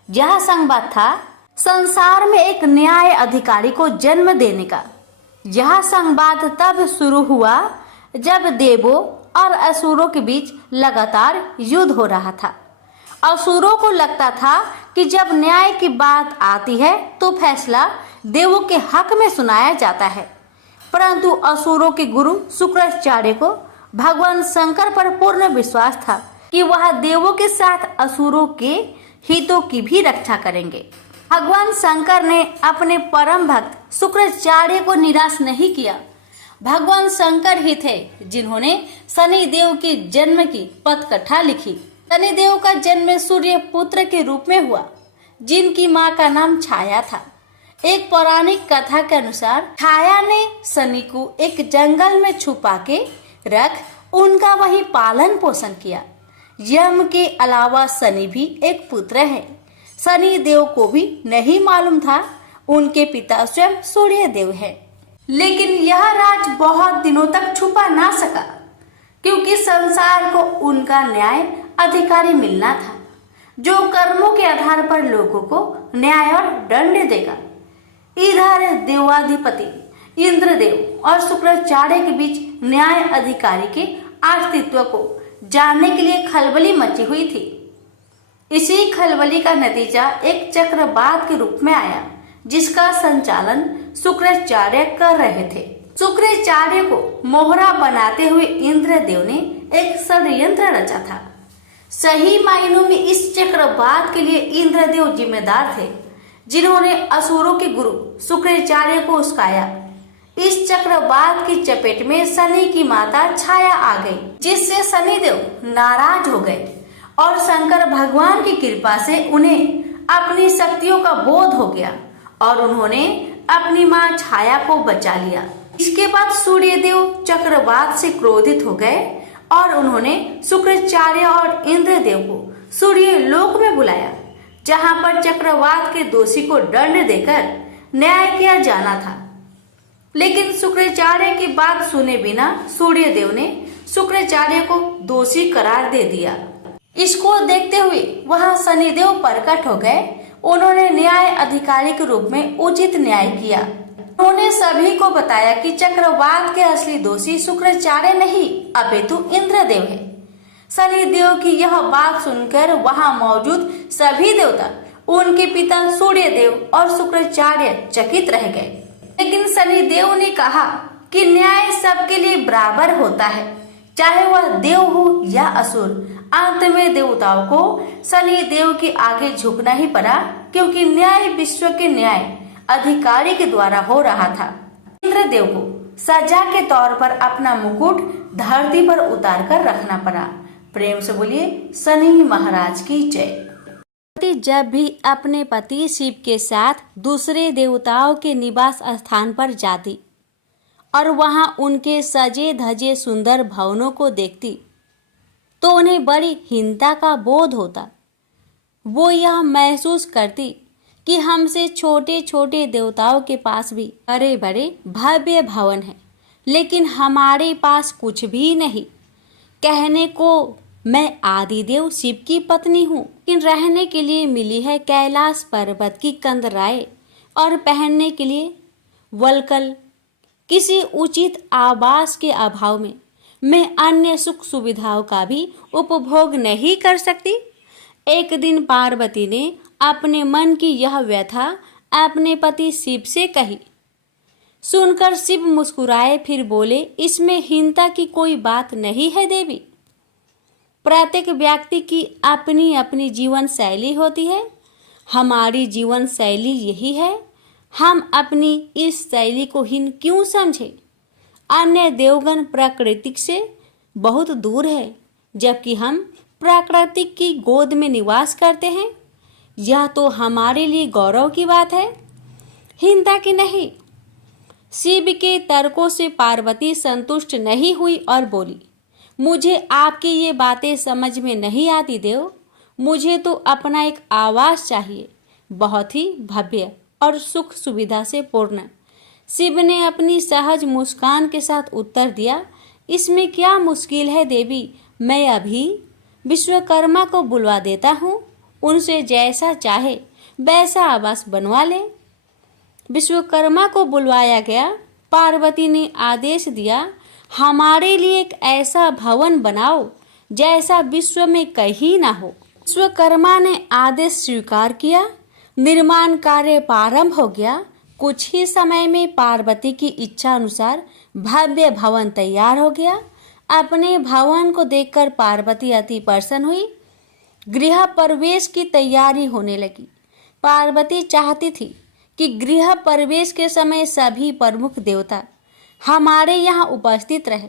यह संवाद था संसार में एक न्याय अधिकारी को जन्म देने का। यह संवाद तब शुरू हुआ जब देवों और असुरों के बीच लगातार युद्ध हो रहा था। असुरों को लगता था कि जब न्याय की बात आती है तो फैसला देवों के हक में सुनाया जाता है, परंतु असुरों के गुरु शुक्राचार्य को भगवान शंकर पर पूर्ण विश्वास था कि वह देवों के साथ असुरों के हितों की भी रक्षा करेंगे। भगवान शंकर ने अपने परम भक्त शुक्राचार्य को निराश नहीं किया। भगवान शंकर ही थे जिन्होंने शनि देव के जन्म की पटकथा लिखी। शनि देव का जन्म सूर्य पुत्र के रूप में हुआ, जिनकी मां का नाम छाया था। एक पौराणिक कथा के अनुसार छाया ने शनि को एक जंगल में छुपा के रख उनका वही पालन पोषण किया। यम के अलावा शनि भी एक पुत्र है। शनि देव को भी नहीं मालूम था उनके पिता स्वयं सूर्य देव है। लेकिन यह राज बहुत दिनों तक छुपा ना सका, क्योंकि संसार को उनका न्याय अधिकारी मिलना था, जो कर्मों के आधार पर लोगों को न्याय और दंड देगा। इधर देवाधिपति इंद्रदेव और शुक्राचार्य के बीच न्याय अधिकारी के अस्तित्व को जानने के लिए खलबली मची हुई थी। इसी खलबली का नतीजा एक चक्रवात के रूप में आया, जिसका संचालन शुक्राचार्य कर रहे थे। शुक्राचार्य को मोहरा बनाते हुए इंद्रदेव ने एक षड्यंत्र रचा था। सही मायनों में इस चक्रवात के लिए इंद्रदेव जिम्मेदार थे, जिन्होंने असुरों के गुरु शुक्राचार्य को उस्काया। इस चक्रवात की चपेट में शनि की माता छाया आ गई, जिससे शनिदेव नाराज हो गए और शंकर भगवान की कृपा से उन्हें अपनी शक्तियों का बोध हो गया और उन्होंने अपनी मां छाया को बचा लिया। इसके बाद सूर्यदेव चक्रवात से क्रोधित हो गए और उन्होंने शुक्राचार्य और इंद्रदेव को सूर्य लोक में बुलाया, जहां पर चक्रवात के दोषी को दंड देकर न्याय किया जाना था। लेकिन शुक्राचार्य की बात सुने बिना सूर्यदेव ने शुक्राचार्य को दोषी करार दे दिया। इसको देखते हुए वहां शनिदेव प्रकट हो गए। उन्होंने न्याय अधिकारी के रूप में उचित न्याय किया। उन्होंने सभी को बताया कि चक्रवात के असली दोषी शुक्राचार्य नहीं अपितु इंद्रदेव है। शनिदेव की यह बात सुनकर वहां मौजूद सभी देवता, उनके पिता सूर्यदेव और शुक्राचार्य चकित रह गए। लेकिन शनिदेव ने कहा कि न्याय सबके लिए बराबर होता है, चाहे वह देव हो या असुर। अंत में देवताओं को शनिदेव के आगे झुकना ही पड़ा, क्योंकि न्याय विश्व के न्याय अधिकारी के द्वारा हो रहा था। इंद्रदेव को सजा के तौर पर अपना मुकुट धरती पर उतार कर रखना पड़ा। प्रेम से बोलिए शनि महाराज की जय। जब भी अपने पति शिव के साथ दूसरे देवताओं के निवास स्थान पर जाती और वहां उनके सजे धजे सुंदर भवनों को देखती, तो उन्हें बड़ी हीनता का बोध होता। वो यह महसूस करती कि हमसे छोटे छोटे देवताओं के पास भी बड़े बड़े भव्य भवन हैं, लेकिन हमारे पास कुछ भी नहीं। कहने को मैं आदिदेव शिव की पत्नी हूँ, लेकिन रहने के लिए मिली है कैलाश पर्वत की कंदराएं और पहनने के लिए वल्कल। किसी उचित आवास के अभाव में मैं अन्य सुख सुविधाओं का भी उपभोग नहीं कर सकती। एक दिन पार्वती ने अपने मन की यह व्यथा अपने पति शिव से कही। सुनकर शिव मुस्कुराए, फिर बोले, इसमें हीनता की कोई बात नहीं है देवी। प्रत्येक व्यक्ति की अपनी अपनी जीवन शैली होती है। हमारी जीवन शैली यही है। हम अपनी इस शैली को हीन क्यों समझे? अन्य देवगण प्राकृतिक से बहुत दूर है, जबकि हम प्राकृतिक की गोद में निवास करते हैं। यह तो हमारे लिए गौरव की बात है, हीनता की नहीं। शिव के तर्कों से पार्वती संतुष्ट नहीं हुई और बोली, मुझे आपकी ये बातें समझ में नहीं आती देव। मुझे तो अपना एक आवास चाहिए, बहुत ही भव्य और सुख सुविधा से पूर्ण। शिव ने अपनी सहज मुस्कान के साथ उत्तर दिया, इसमें क्या मुश्किल है देवी। मैं अभी विश्वकर्मा को बुलवा देता हूँ, उनसे जैसा चाहे वैसा आवास बनवा ले। विश्वकर्मा को बुलवाया गया। पार्वती ने आदेश दिया, हमारे लिए एक ऐसा भवन बनाओ जैसा विश्व में कहीं ना हो। विश्वकर्मा ने आदेश स्वीकार किया। निर्माण कार्य प्रारंभ हो गया। कुछ ही समय में पार्वती की इच्छा अनुसार भव्य भवन तैयार हो गया। अपने भवन को देखकर पार्वती अति प्रसन्न हुई। गृह प्रवेश की तैयारी होने लगी। पार्वती चाहती थी कि गृह प्रवेश के समय सभी प्रमुख देवता हमारे यहाँ उपस्थित रहे।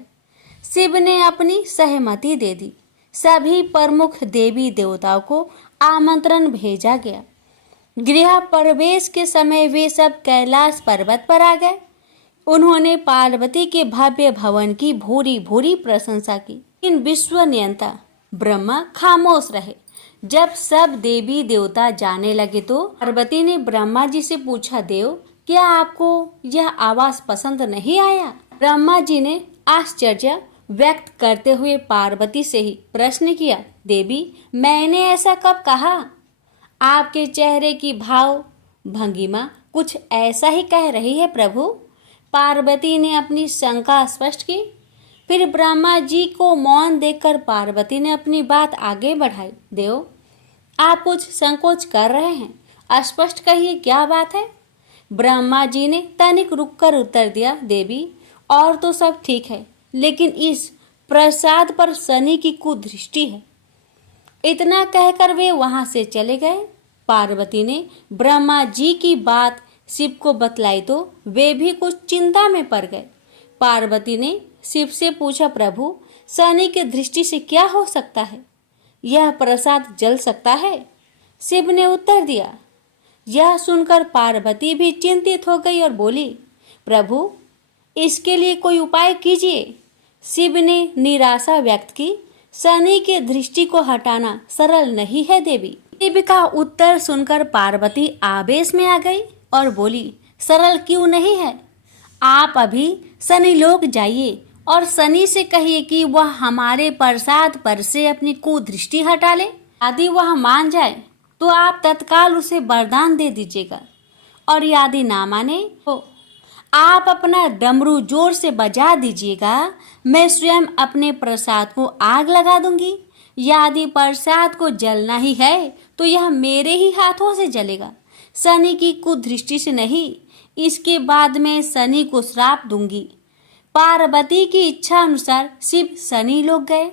शिव ने अपनी सहमति दे दी। सभी प्रमुख देवी देवताओं को आमंत्रण भेजा गया। गृह प्रवेश के समय वे सब कैलाश पर्वत पर आ गए। उन्होंने पार्वती के भव्य भवन की भूरी भूरी प्रशंसा की। इन विश्व नियंता ब्रह्मा खामोश रहे। जब सब देवी देवता जाने लगे तो पार्वती ने ब्रह्मा जी से पूछा, देव क्या आपको यह आवाज पसंद नहीं आया? ब्रह्मा जी ने आश्चर्य व्यक्त करते हुए पार्वती से ही प्रश्न किया, देवी मैंने ऐसा कब कहा? आपके चेहरे की भाव भंगिमा कुछ ऐसा ही कह रही है प्रभु। पार्वती ने अपनी शंका स्पष्ट की। फिर ब्रह्मा जी को मौन देखकर पार्वती ने अपनी बात आगे बढ़ाई, देव आप कुछ संकोच कर रहे हैं, स्पष्ट कहिए क्या बात है? ब्रह्मा जी ने तनिक रुककर उत्तर दिया, देवी और तो सब ठीक है, लेकिन इस प्रसाद पर शनि की कुदृष्टि है। इतना कहकर वे वहां से चले गए। पार्वती ने ब्रह्मा जी की बात शिव को बतलाई तो वे भी कुछ चिंता में पड़ गए। पार्वती ने शिव से पूछा, प्रभु शनि की दृष्टि से क्या हो सकता है? यह प्रसाद जल सकता है? शिव ने उत्तर दिया। यह सुनकर पार्वती भी चिंतित हो गई और बोली, प्रभु इसके लिए कोई उपाय कीजिए। शिव ने निराशा व्यक्त की। शनि की दृष्टि को हटाना सरल नहीं है देवी। शिव का उत्तर सुनकर पार्वती आवेश में आ गई और बोली, सरल क्यों नहीं है? आप अभी शनि लोक जाइए और शनि से कहिए कि वह हमारे प्रसाद पर से अपनी कुदृष्टि हटा ले। यदि वह मान जाए तो आप तत्काल उसे वरदान दे दीजिएगा, और यदि ना माने तो आप अपना डमरू जोर से बजा दीजिएगा। मैं स्वयं अपने प्रसाद को आग लगा दूंगी। यदि प्रसाद को जलना ही है तो यह मेरे ही हाथों से जलेगा, शनि की कुदृष्टि से नहीं। इसके बाद मैं शनि को श्राप दूंगी। पार्वती की इच्छा अनुसार शिव शनि लोक गए।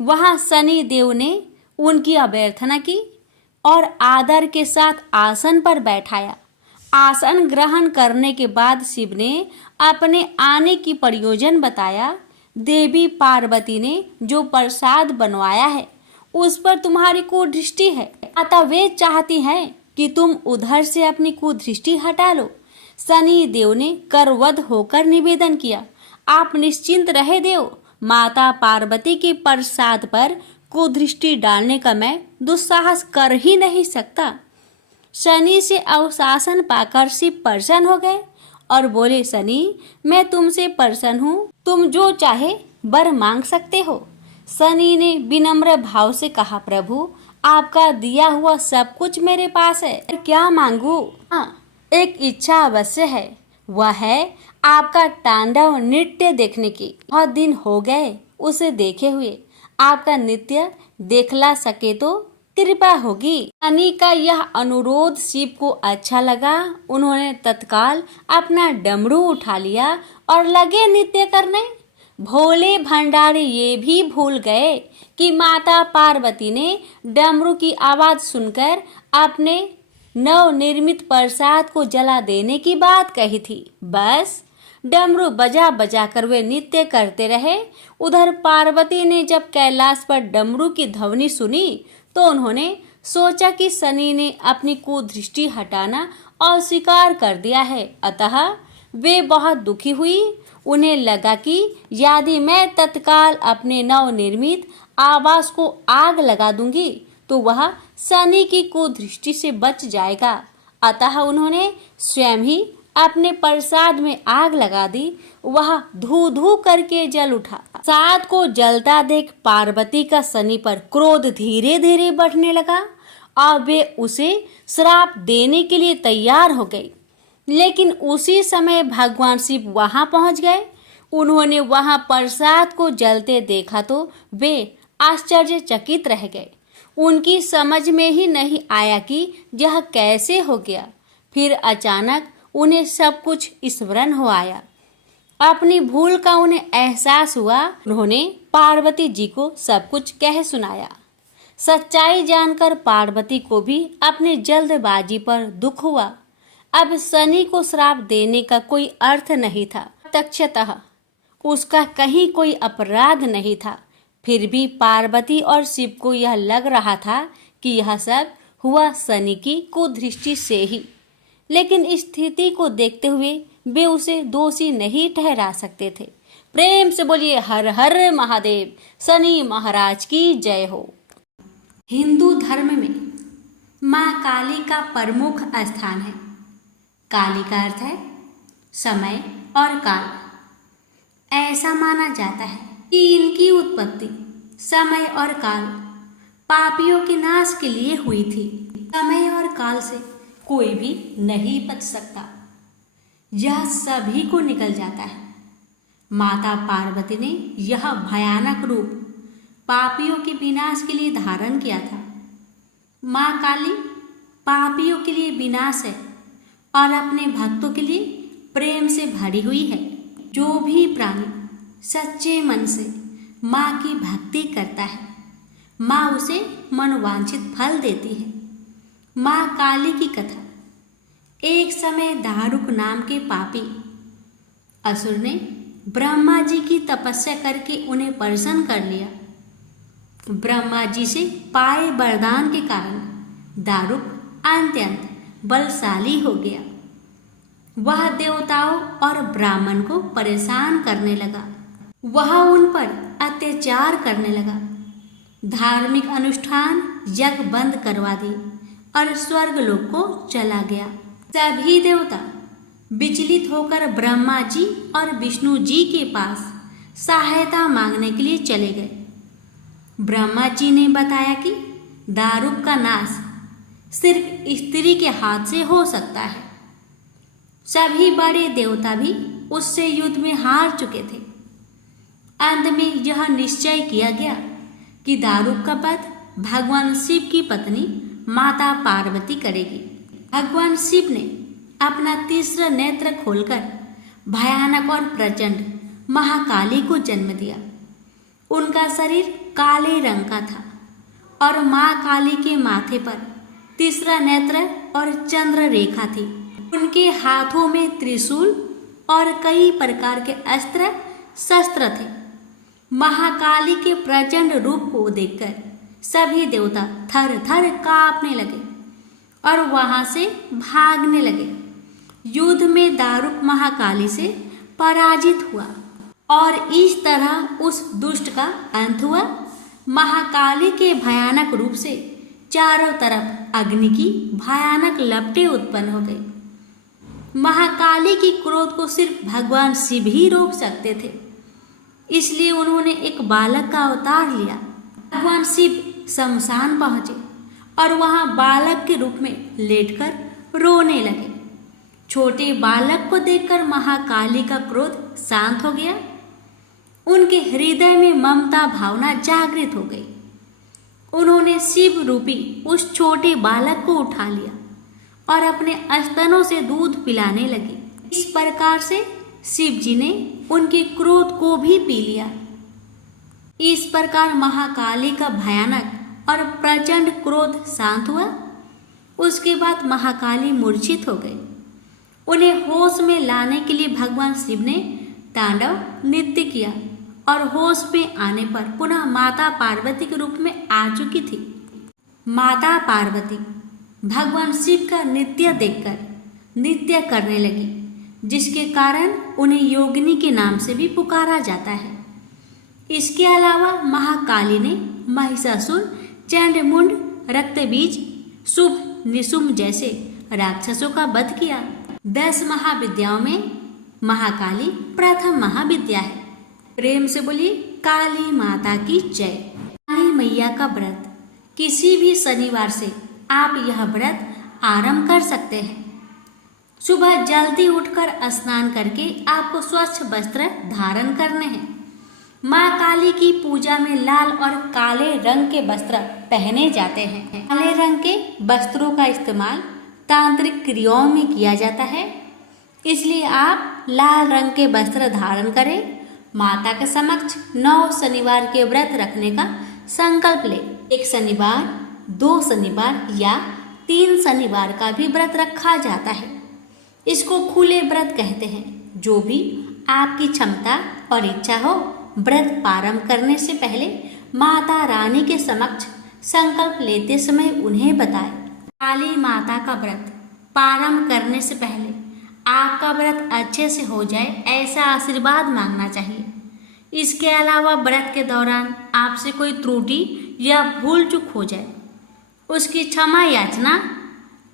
वहां शनि देव ने उनकी अभ्यर्थना की और आदर के साथ आसन पर बैठाया। आसन ग्रहण करने के बाद शिव ने अपने आने की प्रयोजन बताया। देवी पार्वती ने जो प्रसाद बनवाया है उस पर तुम्हारी कुदृष्टि है, अतः वे चाहती हैं कि तुम उधर से अपनी कुदृष्टि हटा लो। शनि देव ने करवध होकर निवेदन किया, आप निश्चिंत रहे देव, माता पार्वती के प्रसाद पर कुदृष्टि डालने का मैं दुस्साहस कर ही नहीं सकता। शनि से अवशासन पाकर शिव प्रसन्न हो गए और बोले, शनि मैं तुमसे प्रसन्न हूँ, तुम जो चाहे वर मांग सकते हो। शनि ने विनम्र भाव से कहा, प्रभु आपका दिया हुआ सब कुछ मेरे पास है, क्या मांगू? हाँ, एक इच्छा अवश्य है, वह है आपका तांडव नृत्य देखने की। बहुत दिन हो गए उसे देखे हुए, आपका नृत्य देखला सके तो कृपा होगी। शनि का यह अनुरोध शिव को अच्छा लगा। उन्होंने तत्काल अपना डमरू उठा लिया और लगे नृत्य करने। भोले भंडारी ये भी भूल गए कि माता पार्वती ने डमरू की आवाज सुनकर अपने नवनिर्मित प्रसाद को जला देने की बात कही थी। बस डमरू बजा बजा कर वे नृत्य करते रहे। उधर पार्वती ने जब कैलाश पर डमरू की ध्वनि सुनी तो उन्होंने सोचा कि शनि ने अपनी कुदृष्टि हटाना अस्वीकार कर दिया है, अतः वे बहुत दुखी हुई। उन्हें लगा कि यदि मैं तत्काल अपने नवनिर्मित आवास को आग लगा दूंगी तो वह शनि की कुदृष्टि से बच जाएगा। अतः उन्होंने स्वयं ही अपने प्रसाद में आग लगा दी। वह धू धू करके जल उठा। प्रसाद को जलता देख पार्वती का शनि पर क्रोध धीरे धीरे बढ़ने लगा और वे उसे श्राप देने के लिए तैयार हो गई। लेकिन उसी समय भगवान शिव वहां पहुंच गए। उन्होंने वहां प्रसाद को जलते देखा तो वे आश्चर्यचकित रह गए। उनकी समझ में ही नहीं आया कि यह कैसे हो गया। फिर अचानक उन्हें सब कुछ स्मरण हो आया। अपनी भूल का उन्हें एहसास हुआ। उन्होंने पार्वती जी को सब कुछ कह सुनाया। सच्चाई जानकर पार्वती को भी अपनी जल्दबाजी पर दुख हुआ। अब शनि को श्राप देने का कोई अर्थ नहीं था। प्रत्यक्षतः उसका कहीं कोई अपराध नहीं था। फिर भी पार्वती और शिव को यह लग रहा था कि यह सब हुआ शनि की कुदृष्टि से ही। लेकिन इस स्थिति को देखते हुए वे उसे दोषी नहीं ठहरा सकते थे। प्रेम से बोलिए हर हर महादेव। शनि महाराज की जय हो। हिंदू धर्म में माँ काली का प्रमुख स्थान है। काली का अर्थ है समय और काल। ऐसा माना जाता है कि इनकी उत्पत्ति समय और काल पापियों के नाश के लिए हुई थी। समय और काल से कोई भी नहीं बच सकता, यह सभी को निकल जाता है। माता पार्वती ने यह भयानक रूप पापियों के विनाश के लिए धारण किया था। माँ काली पापियों के लिए विनाश है और अपने भक्तों के लिए प्रेम से भरी हुई है। जो भी प्राणी सच्चे मन से माँ की भक्ति करता है, माँ उसे मनोवांछित फल देती है। माँ काली की कथा। एक समय दारुक नाम के पापी असुर ने ब्रह्मा जी की तपस्या करके उन्हें प्रसन्न कर लिया। ब्रह्मा जी से पाए वरदान के कारण दारुक अत्यंत बलशाली हो गया। वह देवताओं और ब्राह्मण को परेशान करने लगा। वह उन पर अत्याचार करने लगा। धार्मिक अनुष्ठान यज्ञ बंद करवा दिए और स्वर्गलोक को चला गया। सभी देवता विचलित होकर ब्रह्मा जी और विष्णु जी के पास सहायता मांगने के लिए चले गए। ब्रह्मा जी ने बताया कि दारुक का नाश सिर्फ स्त्री के हाथ से हो सकता है। सभी बड़े देवता भी उससे युद्ध में हार चुके थे। अंत में यह निश्चय किया गया कि दारुक का वध भगवान शिव की पत्नी माता पार्वती करेगी। भगवान शिव ने अपना तीसरा नेत्र खोलकर भयानक और प्रचंड महाकाली को जन्म दिया। उनका शरीर काले रंग का था और माँ काली के माथे पर तीसरा नेत्र और चंद्र रेखा थी। उनके हाथों में त्रिशूल और कई प्रकार के अस्त्र शस्त्र थे। महाकाली के प्रचंड रूप को देखकर सभी देवता थर थर कांपने लगे और वहां से भागने लगे। युद्ध में दारुक महाकाली से पराजित हुआ और इस तरह उस दुष्ट का अंत हुआ। महाकाली के भयानक रूप से चारों तरफ अग्नि की भयानक लपटें उत्पन्न हो गई। महाकाली की क्रोध को सिर्फ भगवान शिव ही रोक सकते थे, इसलिए उन्होंने एक बालक का अवतार लिया। भगवान शिव शमशान पहुंचे और वहां बालक के रूप में लेटकर रोने लगे। छोटे बालक को देखकर महाकाली का क्रोध शांत हो गया। उनके हृदय में ममता भावना जागृत हो गई। उन्होंने शिव रूपी उस छोटे बालक को उठा लिया और अपने स्तनों से दूध पिलाने लगे। इस प्रकार से शिव जी ने उनके क्रोध को भी पी लिया। इस प्रकार महाकाली का भयानक और प्रचंड क्रोध शांत हुआ। उसके बाद महाकाली मूर्छित हो गई। उन्हें होश में लाने के लिए भगवान शिव ने तांडव नृत्य किया और होश में आने पर पुनः माता पार्वती के रूप में आ चुकी थी। माता पार्वती भगवान शिव का नृत्य देखकर नृत्य करने लगी, जिसके कारण उन्हें योगिनी के नाम से भी पुकारा जाता है। इसके अलावा महाकाली ने महिषासुर, चंडमुंड, रक्तबीज, शुभ, निशुंभ जैसे राक्षसों का वध किया। 10 महाविद्याओं में महाकाली प्रथम महाविद्या है। प्रेम से बोलिए काली माता की जय। काली मैया का व्रत। किसी भी शनिवार से आप यह व्रत आरंभ कर सकते हैं। सुबह जल्दी उठकर स्नान करके आपको स्वच्छ वस्त्र धारण करने हैं। माँ काली की पूजा में लाल और काले रंग के वस्त्र पहने जाते हैं। काले रंग के वस्त्रों का इस्तेमाल तांत्रिक क्रियाओं में किया जाता है, इसलिए आप लाल रंग के वस्त्र धारण करें। माता के समक्ष 9 शनिवार के व्रत रखने का संकल्प ले। 1 शनिवार, 2 शनिवार या 3 शनिवार का भी व्रत रखा जाता है। इसको खुले व्रत कहते हैं। जो भी आपकी क्षमता और इच्छा हो, व्रत प्रारंभ करने से पहले माता रानी के समक्ष संकल्प लेते समय उन्हें बताएं। काली माता का व्रत प्रारंभ करने से पहले आपका व्रत अच्छे से हो जाए, ऐसा आशीर्वाद मांगना चाहिए। इसके अलावा व्रत के दौरान आपसे कोई त्रुटि या भूल चूक हो जाए उसकी क्षमा याचना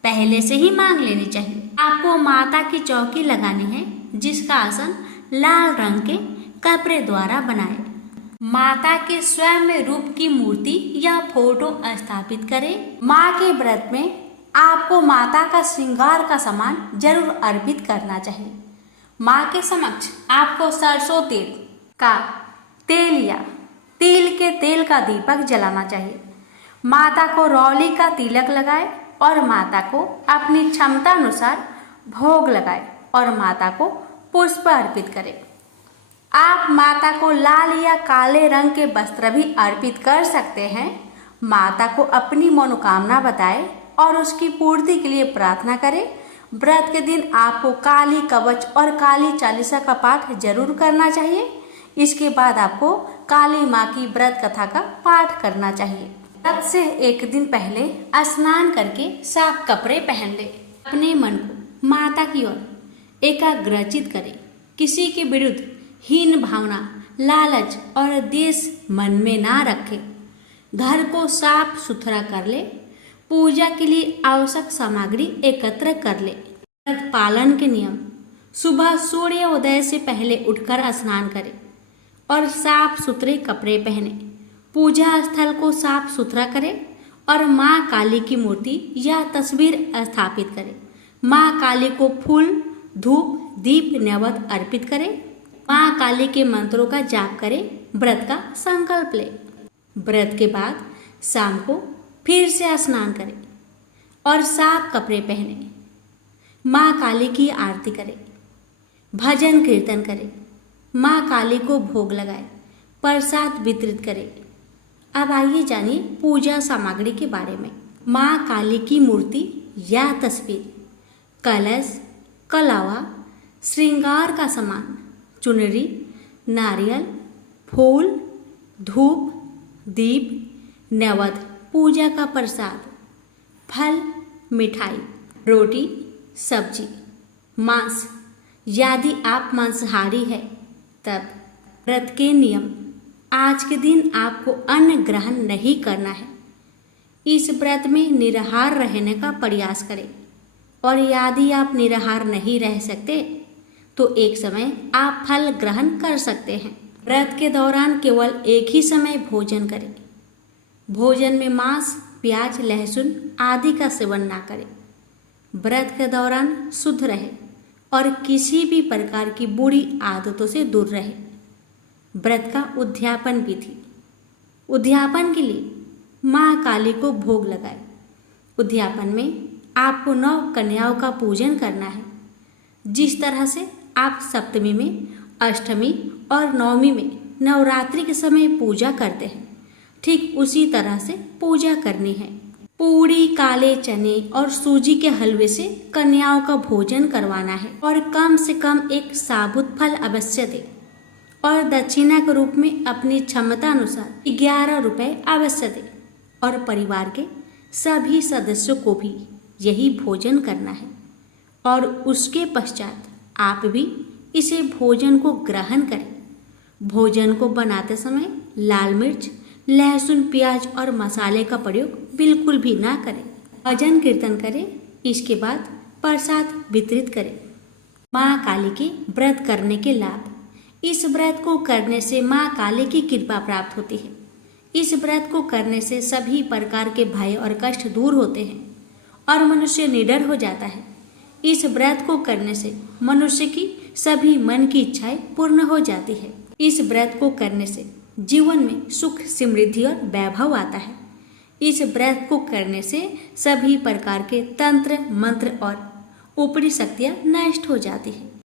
पहले से ही मांग लेनी चाहिए। आपको माता की चौकी लगानी है, जिसका आसन लाल रंग के कपड़े द्वारा बनाए। माता के स्वयं रूप की मूर्ति या फोटो स्थापित करें। माँ के व्रत में आपको माता का श्रृंगार का सामान जरूर अर्पित करना चाहिए। माँ के समक्ष आपको सरसों तेल का तेल या तिल के तेल का दीपक जलाना चाहिए। माता को रौली का तिलक लगाए और माता को अपनी क्षमता अनुसार भोग लगाए और माता को पुष्प अर्पित करें। आप माता को लाल या काले रंग के वस्त्र भी अर्पित कर सकते हैं। माता को अपनी मनोकामना बताएं और उसकी पूर्ति के लिए प्रार्थना करें। व्रत के दिन आपको काली कवच और काली चालीसा का पाठ जरूर करना चाहिए। इसके बाद आपको काली माँ की व्रत कथा का पाठ करना चाहिए। व्रत से एक दिन पहले स्नान करके साफ कपड़े पहन ले। अपने मन को माता की ओर एकाग्रचित करें। किसी के विरुद्ध हीन भावना, लालच और द्वेष मन में ना रखें। घर को साफ सुथरा कर ले। पूजा के लिए आवश्यक सामग्री एकत्र कर ले। व्रत पालन के नियम: सुबह सूर्योदय से पहले उठकर स्नान करें और साफ सुथरे कपड़े पहने। पूजा स्थल को साफ सुथरा करें और माँ काली की मूर्ति या तस्वीर स्थापित करें। माँ काली को फूल, धूप, दीप, नैवेद्य अर्पित करें। माँ काली के मंत्रों का जाप करें। व्रत का संकल्प ले। व्रत के बाद शाम को फिर से स्नान करें और साफ कपड़े पहने। माँ काली की आरती करें, भजन कीर्तन करें, माँ काली को भोग लगाए, प्रसाद वितरित करें। अब आइए जानिए पूजा सामग्री के बारे में। माँ काली की मूर्ति या तस्वीर, कलश, कलावा, श्रृंगार का सामान, चुनरी, नारियल, फूल, धूप, दीप, नैवेद्य, पूजा का प्रसाद, फल, मिठाई, रोटी, सब्जी, मांस। यदि आप मांसाहारी है तब व्रत के नियम: आज के दिन आपको अन्न ग्रहण नहीं करना है। इस व्रत में निराहार रहने का प्रयास करें और यदि आप निराहार नहीं रह सकते तो एक समय आप फल ग्रहण कर सकते हैं। व्रत के दौरान केवल एक ही समय भोजन करें। भोजन में मांस, प्याज, लहसुन आदि का सेवन ना करें। व्रत के दौरान शुद्ध रहे और किसी भी प्रकार की बुरी आदतों से दूर रहे। व्रत का उद्यापन विधि: उद्यापन के लिए माँ काली को भोग लगाए। उद्यापन में आपको 9 कन्याओं का पूजन करना है। जिस तरह से आप सप्तमी में, अष्टमी और नवमी में नवरात्रि के समय पूजा करते हैं, ठीक उसी तरह से पूजा करनी है। पूरी, काले चने और सूजी के हलवे से कन्याओं का भोजन करवाना है और कम से कम एक साबुत फल अवश्य दें और दक्षिणा के रूप में अपनी क्षमता अनुसार 11 रुपये अवश्य दें और परिवार के सभी सदस्यों को भी यही भोजन करना है और उसके पश्चात आप भी इसे भोजन को ग्रहण करें। भोजन को बनाते समय लाल मिर्च, लहसुन, प्याज और मसाले का प्रयोग बिल्कुल भी ना करें। भजन कीर्तन करें। इसके बाद प्रसाद वितरित करें। माँ काली के व्रत करने के लाभ: इस व्रत को करने से माँ काली की कृपा प्राप्त होती है। इस व्रत को करने से सभी प्रकार के भय और कष्ट दूर होते हैं और मनुष्य निडर हो जाता है। इस व्रत को करने से मनुष्य की सभी मन की इच्छाएं पूर्ण हो जाती है। इस व्रत को करने से जीवन में सुख, समृद्धि और वैभव आता है। इस व्रत को करने से सभी प्रकार के तंत्र, मंत्र और ऊपरी शक्तियां नष्ट हो जाती है।